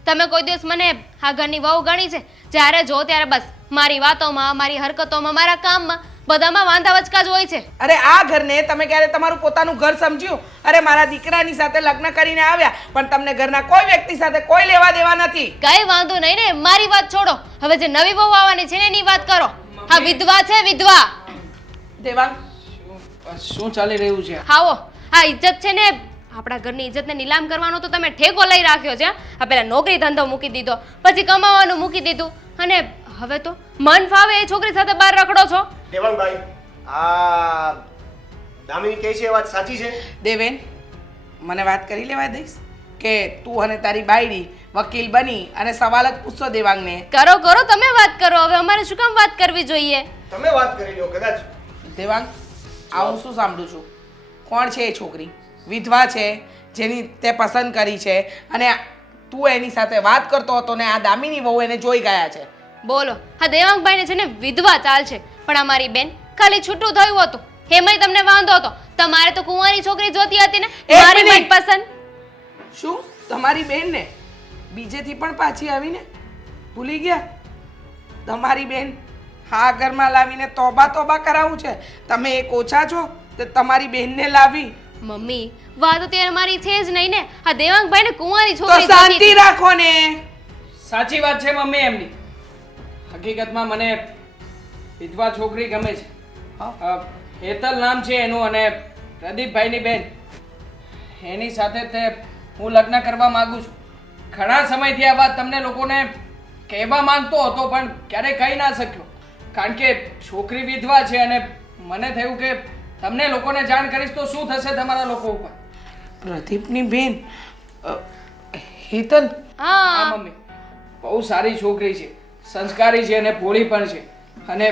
તમે કોઈ દિવસ મને આ ઘરની વહુ ગણી છે? જ્યારે જો ત્યારે બસ મારી વાતોમાં, મારી હરકતોમાં, મારા કામમાં બધામાં વાંધા વચકા જ હોય છે. અરે આ ઘરને તમે ક્યારે તમારું પોતાનું ઘર સમજ્યું? અરે મારા દીકરાની સાથે લગ્ન કરીને આવ્યા, પણ તમને ઘરના કોઈ વ્યક્તિ સાથે કોઈ લેવા દેવા નથી. કઈ વાંધો નહીં ને, મારી વાત છોડો. હવે જે નવી વહુ આવવાની છે ને એની વાત કરો. હા વિધવા છે, વિધવા. દેવાંગ શું ચાલી રહ્યું છે? આવો, આ ઇજ્જત છે ને, આપણા ઘરની ઇજ્જતને નીલામ કરવાનો તો તમે ઠેકો લઈ રાખ્યો છે. આ પેલા નોકરી ધંધો મૂકી દીધો, પછી કમાવાનું મૂકી દીધું, અને હવે તો મન ફાવે એ છોકરી સાથે બહાર રખડો છો. દેવાંગભાઈ, આ દામિની કહે છે એ વાત સાચી છે? દેવેન, મને વાત કરી લેવા દઈશ કે તું અને તારી બાયડી વકીલ બની અને સવાલ જ પૂછશો દેવાંગને? કરો કરો, તમે વાત કરો. હવે અમારે શું કામ વાત કરવી જોઈએ? તમે વાત કરી લો કદાચ. દેવાંગ, આ હું શું સાંભળું છું? કોણ છે એ છોકરી? વિધવા છે જેની તે પસંદ કરી છે, અને તું એની સાથે વાત કરતો હતો ને આ દામિની વહુ એને જોઈ ગયા છે. બોલો, હા દેવાંગભાઈને છે ને વિધવા ચાલ છે, પણ અમારી બેન ખાલી છૂટું થયું હતું એમાંય તમને વાંધો હતો. તમારે તો કુંવારી છોકરી જોતી હતી ને, એક મારી મિનિટ. મનપસંદ. શું તમારી બેન ને બીજેથી પણ પાછી આવીને ભૂલી ગયા? તમારી બેન હા ઘરમાં લાવીને તોબા તોબા કરાવું છે. તમે એક ઓછા છો તો તમારી બેનને લાવી. મમ્મી, વાત અત્યારે મારી છે જ નહીં ને. આ દેવાંગભાઈને કુંવારી તો છોકરી જોતી શાંતિ હતી. રાખો ને. સાચી વાત છે મમ્મી એમની. હકીકતમાં મને વિધવા છોકરી ગમે છે. હેતલ નામ છે એનું, અને પ્રદીપભાઈની બેન. એની સાથે તે હું લગ્ન કરવા માંગુ છું. ઘણા સમયથી આ વાત તમને લોકોને કહેવા માંગતો હતો, પણ ક્યારેય કહી ના શક્યો, કારણ કે છોકરી વિધવા છે, અને મને થયું કે તમને લોકોને જાણ કરીશ તો શું થશે તમારા લોકો ઉપર. પ્રદીપની બેન હેતલ? હા હા મમ્મી, બહુ સારી છોકરી છે, સંસ્કારી છે અને ભોળી પણ છે. અને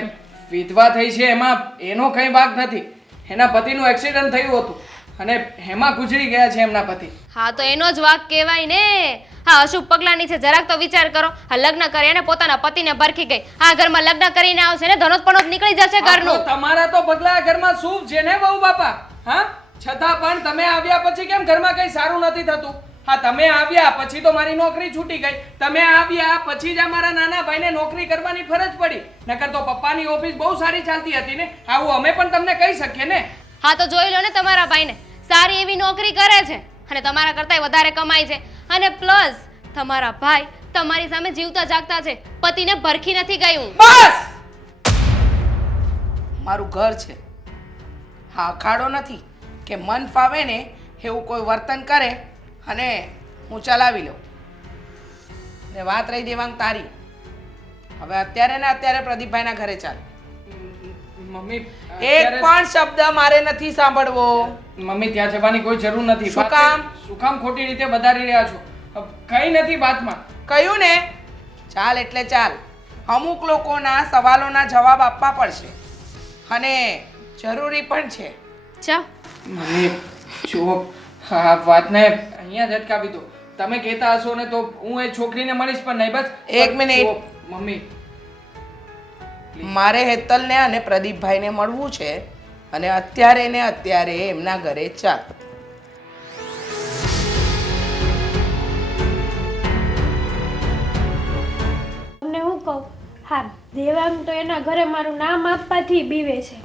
વિધવા થઈ છે એમાં એનો કંઈ વાંક નથી. એના પતિનું એક્સિડન્ટ થયું હતું અને એમાં ગુજરી ગયા છે એમના પતિ. હા તો એનો જ વાક કહેવાય ને. હા અશુભ પગલાની છે, જરાક તો વિચાર કરો. આ લગ્ન કરી અને પોતાના પતિને ભરખી ગઈ. આ ઘરમાં લગ્ન કરીને આવશે ને ધનોત પનોત નીકળી જશે હા, તો ઘરનું. તમારા તો પગલા ઘરમાં શું છે ને બહુ બાપા? હા, છતાં પણ તમે આવ્યા પછી કેમ ઘરમાં કંઈ સારું નથી થતું? હા, તમે આવ્યા પછી તો મારી નોકરી છૂટી ગઈ. તમે આવ્યા પછી જ અમારા નાના ભાઈને નોકરી કરવાની ફરજ પડી. નકર તો પપ્પાની ઓફિસ બહુ સારી ચાલતી હતી ને. આવું અમે પણ તમને કહી શકીએ ને. હા તો જોઈ લો ને, તમારા ભાઈને સારી એવી નોકરી કરે છે અને તમારા કરતાંય વધારે કમાય છે. અને પ્લસ તમારા ભાઈ તમારી સામે જીવતા જાગતા છે, પતિને ભરખી નથી ગયું. બસ! મારું ઘર છે, હા અખાડો નથી કે મન ફાવે ને એવું કોઈ વર્તન કરે અને હું ચલાવી લઉં. ને વાત રહી દેવાંગ તારી, હવે અત્યારે ને અત્યારે પ્રદીપભાઈના ઘરે ચાલ. મમ્મી એક પણ શબ્દ મારે નથી સાંભળવો. મમ્મી ત્યાં જવાની કોઈ જરૂર નથી. શું કામ? શું કામ ખોટી રીતે વધારી રહ્યા છો? કઈ નથી વાતમાં. કહ્યું ને, ચાલ એટલે ચાલ. અમુક લોકોના સવાલોના જવાબ આપવા પડશે અને જરૂરી પણ છે. ચા મમ્મી જુઓ, આ વાતને અહીંયા જ અટકાવી દો. તમે કહેતા હશો ને તો હું એ છોકરીને મળીશ પણ નહીં. બસ એક મિનિટ. જુઓ, મમ્મી મારે હેતલને અને પ્રદીપભાઈને મળવું છે અને અત્યારે ને અત્યારે એમના ઘરે ચાલ. તમને હું કહું, હા દેવાંગ તો એના ઘરે મારું નામ આપવાથી બીવે છે.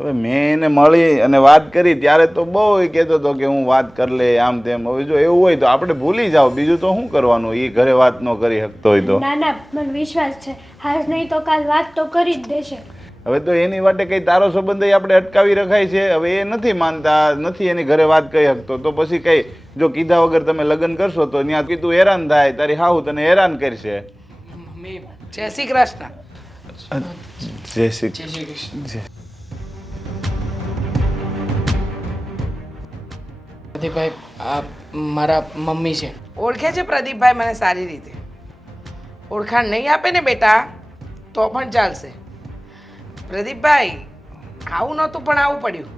હવે મેં એને મળી અને વાત કરી ત્યારે તો બહુ એ કહેતો હતો કે હું વાત કરી લે આમ તેમ. હવે જો એવું હોય તો આપણે ભૂલી જાઓ, બીજું તો શું કરવાનું? એ ઘરે વાત ન કરી શકતો હોય તો. ના ના, મને વિશ્વાસ છે, આજ નહીં તો કાલ વાત તો કરી જ દેશે. હવે તો એની માટે કઈ તારો સંબંધ આપણે અટકાવી રખાય છે? હવે એ નથી માનતા, નથી એની ઘરે વાત કહી શકતો, તો પછી કઈ જો કીધા વગર તમે લગ્ન કરશો તો ત્યાં કીધું હેરાન થાય, તારી હાહુ તને હેરાન કરશે. મમ્મી જય શ્રી કૃષ્ણ. જય શ્રી જય શ્રી કૃષ્ણ. પ્રદીપભાઈ, આ મારા મમ્મી છે. ઓળખે છે પ્રદીપભાઈ મને સારી રીતે? ઓળખાણ નહીં આપે ને બેટા તો પણ ચાલશે. પ્રદીપભાઈ, આવું નહોતું પણ આવું પડ્યું.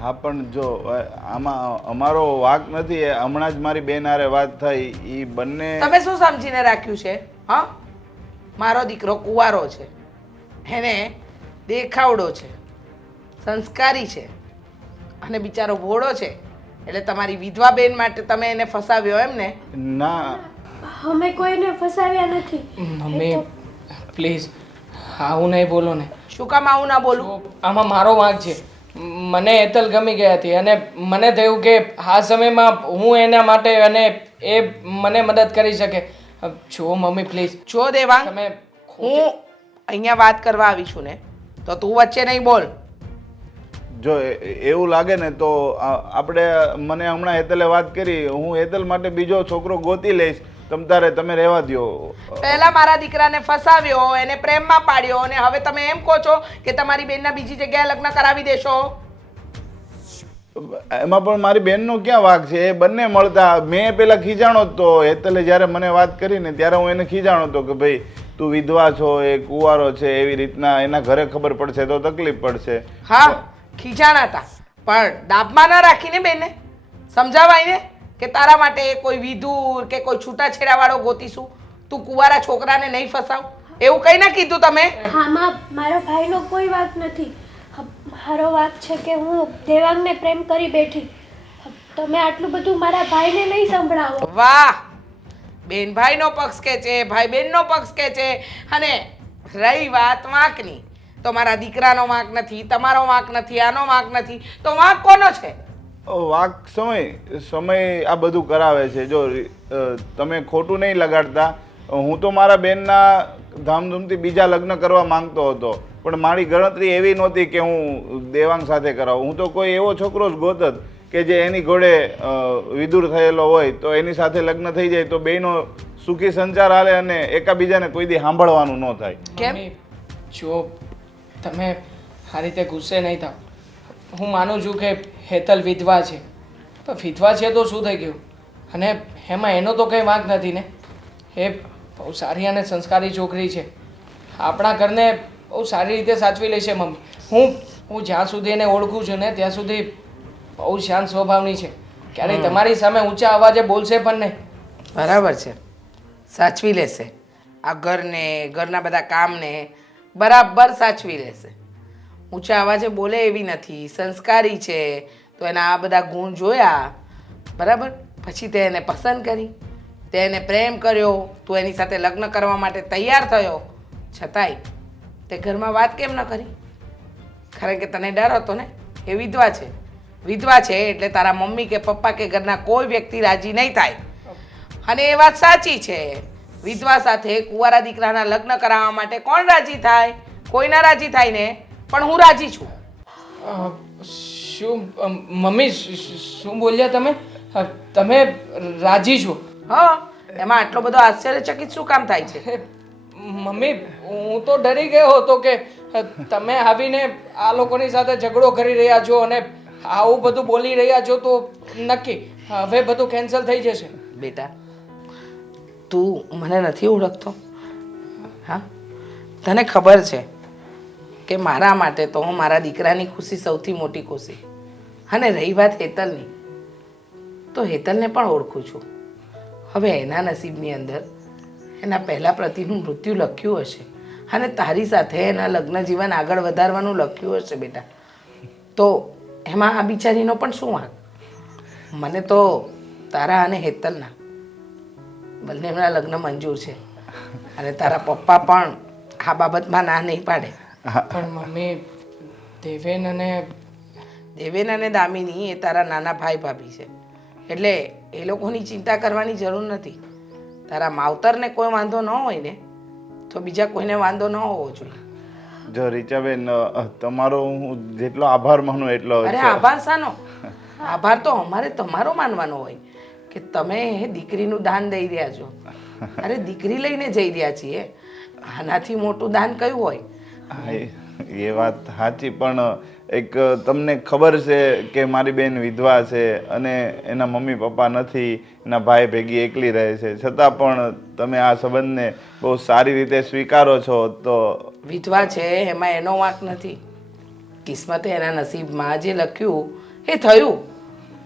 હા પણ જો આમાં અમારો વાંક નથી. એ હમણાં જ મારી બેન હારે વાત થઈ. એ બંને તમે શું સમજીને રાખ્યું છે? હા, મારો દીકરો કુંવારો છે, એને દેખાવડો છે, સંસ્કારી છે અને બિચારો ભોળો છે, એટલે તમારી વિધવા બેન માટે તમે એને ફસાવ્યો એમ ને? ના, અમે કોઈને ફસાવ્યા નથી. મમ્મી પ્લીઝ આવું નહીં બોલો ને. શું કામ આવું ના બોલું? તો આમાં મારો વાંક છે. મને હેતલ ગમી ગઈ હતી અને મને થયું કે આ સમયમાં હું એના માટે અને એ મને મદદ કરી શકે. જો મમ્મી પ્લીઝ જો દેવાંગ, તમે હું અહીંયા વાત કરવા આવી છું ને, તો તું વચ્ચે નહીં બોલ. જો એવું લાગે ને તો આપણે મને હમણાં હેતલે વાત કરી. હું હેતલ માટે બીજો છોકરો ગોતી લઈશ. તમે રહેવા દ્યો. પહેલા મારા દીકરાને ફસાવ્યો, એને પ્રેમમાં પાડ્યો અને હવે તમે એમ કહો છો કે તમારી બેનના બીજી જગ્યાએ લગ્ન કરાવી દેશો? એમાં પણ મારી બેનનો ક્યાં વાંક છે? એ બંને મળતા. મેં પેલા ખીજાણો જ તો. હેતલે જ્યારે મને વાત કરી ને ત્યારે હું એને ખીજાણો હતો કે ભાઈ તું વિધવા છો, એ કુંવારો છે, એવી રીતના એના ઘરે ખબર પડશે તો તકલીફ પડશે. હા, ખીજાણા હતા, પણ દાબમાં ના રાખીને બેને સમજાવાય ને કે તારા માટે કોઈ વિધુર કે કોઈ છૂટાછેડાવાળો ગોતીશું, તું કુંવારા છોકરાને નહીં ફસાવ, એવું કઈ ના કીધું તમે? આમાં મારો ભાઈનો કોઈ વાંક નથી. મારો વાંક છે કે હું દેવાંગને પ્રેમ કરી બેઠી. તમે આટલું બધું મારા ભાઈને નહીં સંભળાવો. વાહ, બેન ભાઈનો પક્ષ કે છે, ભાઈ બેનનો પક્ષ કે છે, અને રહી વાત વાંકની, તો મારા દીકરાનો વાંક નથી, તમારો વાંક નથી, આનો વાંક નથી, તો વાંક કોનો છે? વાંક સમય આ બધું કરાવે છે. જો તમે ખોટું નહીં લગાડતા. હું તો મારા બેનના ધામધૂમથી બીજા લગ્ન કરવા માંગતો હતો, પણ મારી ગણતરી એવી નહોતી કે હું દેવાંગ સાથે કરાવું. હું તો કોઈ એવો છોકરો જ ગોતત કે જે એની ઘોડે વિદુર થયેલો હોય તો એની સાથે લગ્ન થઈ જાય તો બેનો સુખી સંચાર હાલે અને એકાબીજાને કોઈ દી સાંભળવાનું ન થાય. કેમ? મમ્મી જો તમે આ રીતે ગુસ્સે નહીં થાવ. હું માનું છું કે હેતલ વિધવા છે, પણ વિધવા છે તો શું થઈ ગયું? અને એમાં એનો તો કંઈ વાંક નથી ને. એ બહુ સારી અને સંસ્કારી છોકરી છે, આપણા ઘરને બહુ સારી રીતે સાચવી લેશે મમ્મી. હું જ્યાં સુધી એને ઓળખું છું ને ત્યાં સુધી બહુ શાંત સ્વભાવની છે, ક્યારેય તમારી સામે ઊંચા અવાજે બોલશે પણ નહીં. બરાબર છે, સાચવી લેશે. આ ઘરને, ઘરના બધા કામને બરાબર સાચવી લેશે. ઊંચા અવાજે બોલે એવી નથી, સંસ્કારી છે. તો એના આ બધા ગુણ જોયા, બરાબર, પછી તે એને પસંદ કરી, તે એને પ્રેમ કર્યો, તું એની સાથે લગ્ન કરવા માટે તૈયાર થયો, છતાંય તે ઘરમાં વાત કેમ ન કરી? કારણ કે તને ડર હતો ને, એ વિધવા છે. વિધવા છે એટલે તારા મમ્મી કે પપ્પા કે ઘરના કોઈ વ્યક્તિ રાજી નહીં થાય. અને એ વાત સાચી છે, વિધવા સાથે કુંવારા દીકરાના લગ્ન કરાવવા માટે કોણ રાજી થાય? કોઈ ના રાજી થાય ને, પણ હું રાજી છું. શું મમ્મી શું બોલ્યા તમે? તમે રાજી છો? હા, એમાં આટલો બધો આશ્ચર્યચકિત શું કામ થાય છે? મમ્મી હું તો ડરી ગયો હતો કે તમે આવીને આ લોકોની સાથે ઝઘડો કરી રહ્યા છો અને આવું બધું બોલી રહ્યા છો, તો નક્કી હવે બધું કેન્સલ થઈ જશે. બેટા, તું મને નથી ઓળખતો? હા, તને ખબર છે કે મારા માટે તો મારા દીકરાની ખુશી સૌથી મોટી ખુશી. અને રહી વાત હેતલની, તો હેતલને પણ ઓળખું છું. હવે એના નસીબની અંદર એના પહેલાં પતિનું મૃત્યુ લખ્યું હશે અને તારી સાથે એના લગ્ન જીવન આગળ વધારવાનું લખ્યું હશે બેટા. તો એમાં આ બિચારીનો પણ શું વાંક? મને તો તારા અને હેતલના બંનેના લગ્ન મંજૂર છે અને તારા પપ્પા પણ આ બાબતમાં ના નહીં પાડે. પણ મમ્મી દેવેન અને દામિની એ તારા નાના ભાઈ ભાભી છે, એટલે એ લોકોની ચિંતા કરવાની જરૂર નથી. તારા માવતરને કોઈ વાંધો ન હોય ને, તો બીજા કોઈને વાંધો ન હોવો જોઈએ. જો રીચાબેન, તમારો હું જેટલો આભાર માનું એટલો અરે આભાર શાનો? આભાર તો અમારે તમારો માનવાનો હોય કે તમે દીકરીનું દાન દઈ રહ્યા છો. અરે દીકરી લઈને જઈ રહ્યા છીએ, આનાથી મોટું દાન કયું હોય? એ વાત સાચી, પણ એક તમને ખબર છે કે મારી બેન વિધવા છે અને એના મમ્મી પપ્પા નથી, એના ભાઈ ભેગી એકલી રહે છે, છતાં પણ તમે આ સંબંધને બહુ સારી રીતે સ્વીકારો છો. તો વિધવા છે એમાં એનો વાંક નથી. કિસ્મતે એના નસીબમાં જે લખ્યું એ થયું.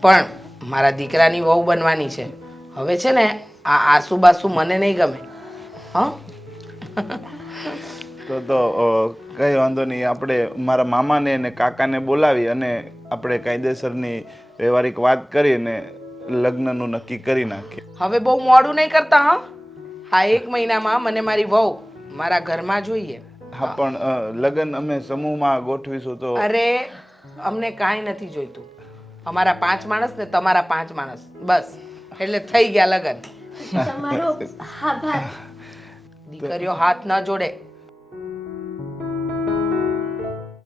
પણ મારા દીકરાની વહુ બનવાની છે. હવે છે ને આ આસુ બાસુ મને નહીં ગમે. હં તો કંઈ વાંધો નહીં, આપણે મારા મામાને અને કાકાને બોલાવી અને આપણે કાયદેસરની વ્યવહારિક વાત કરીને લગ્નનું નક્કી કરી નાખીએ. હવે બહુ મોડું નહીં કરતા. હા, આ 1 મહિનામાં મને મારી વહુ મારા ઘરમાં જોઈએ. હા, પણ લગ્ન અમે સમૂહમાં ગોઠવીશું તો. અરે અમને કાંઈ નથી જોઈતું. અમારા 5 માણસ ને તમારા 5 માણસ, બસ એટલે થઈ ગયા લગ્ન. તમારો આભાર. દીકરીઓ હાથ ન જોડે.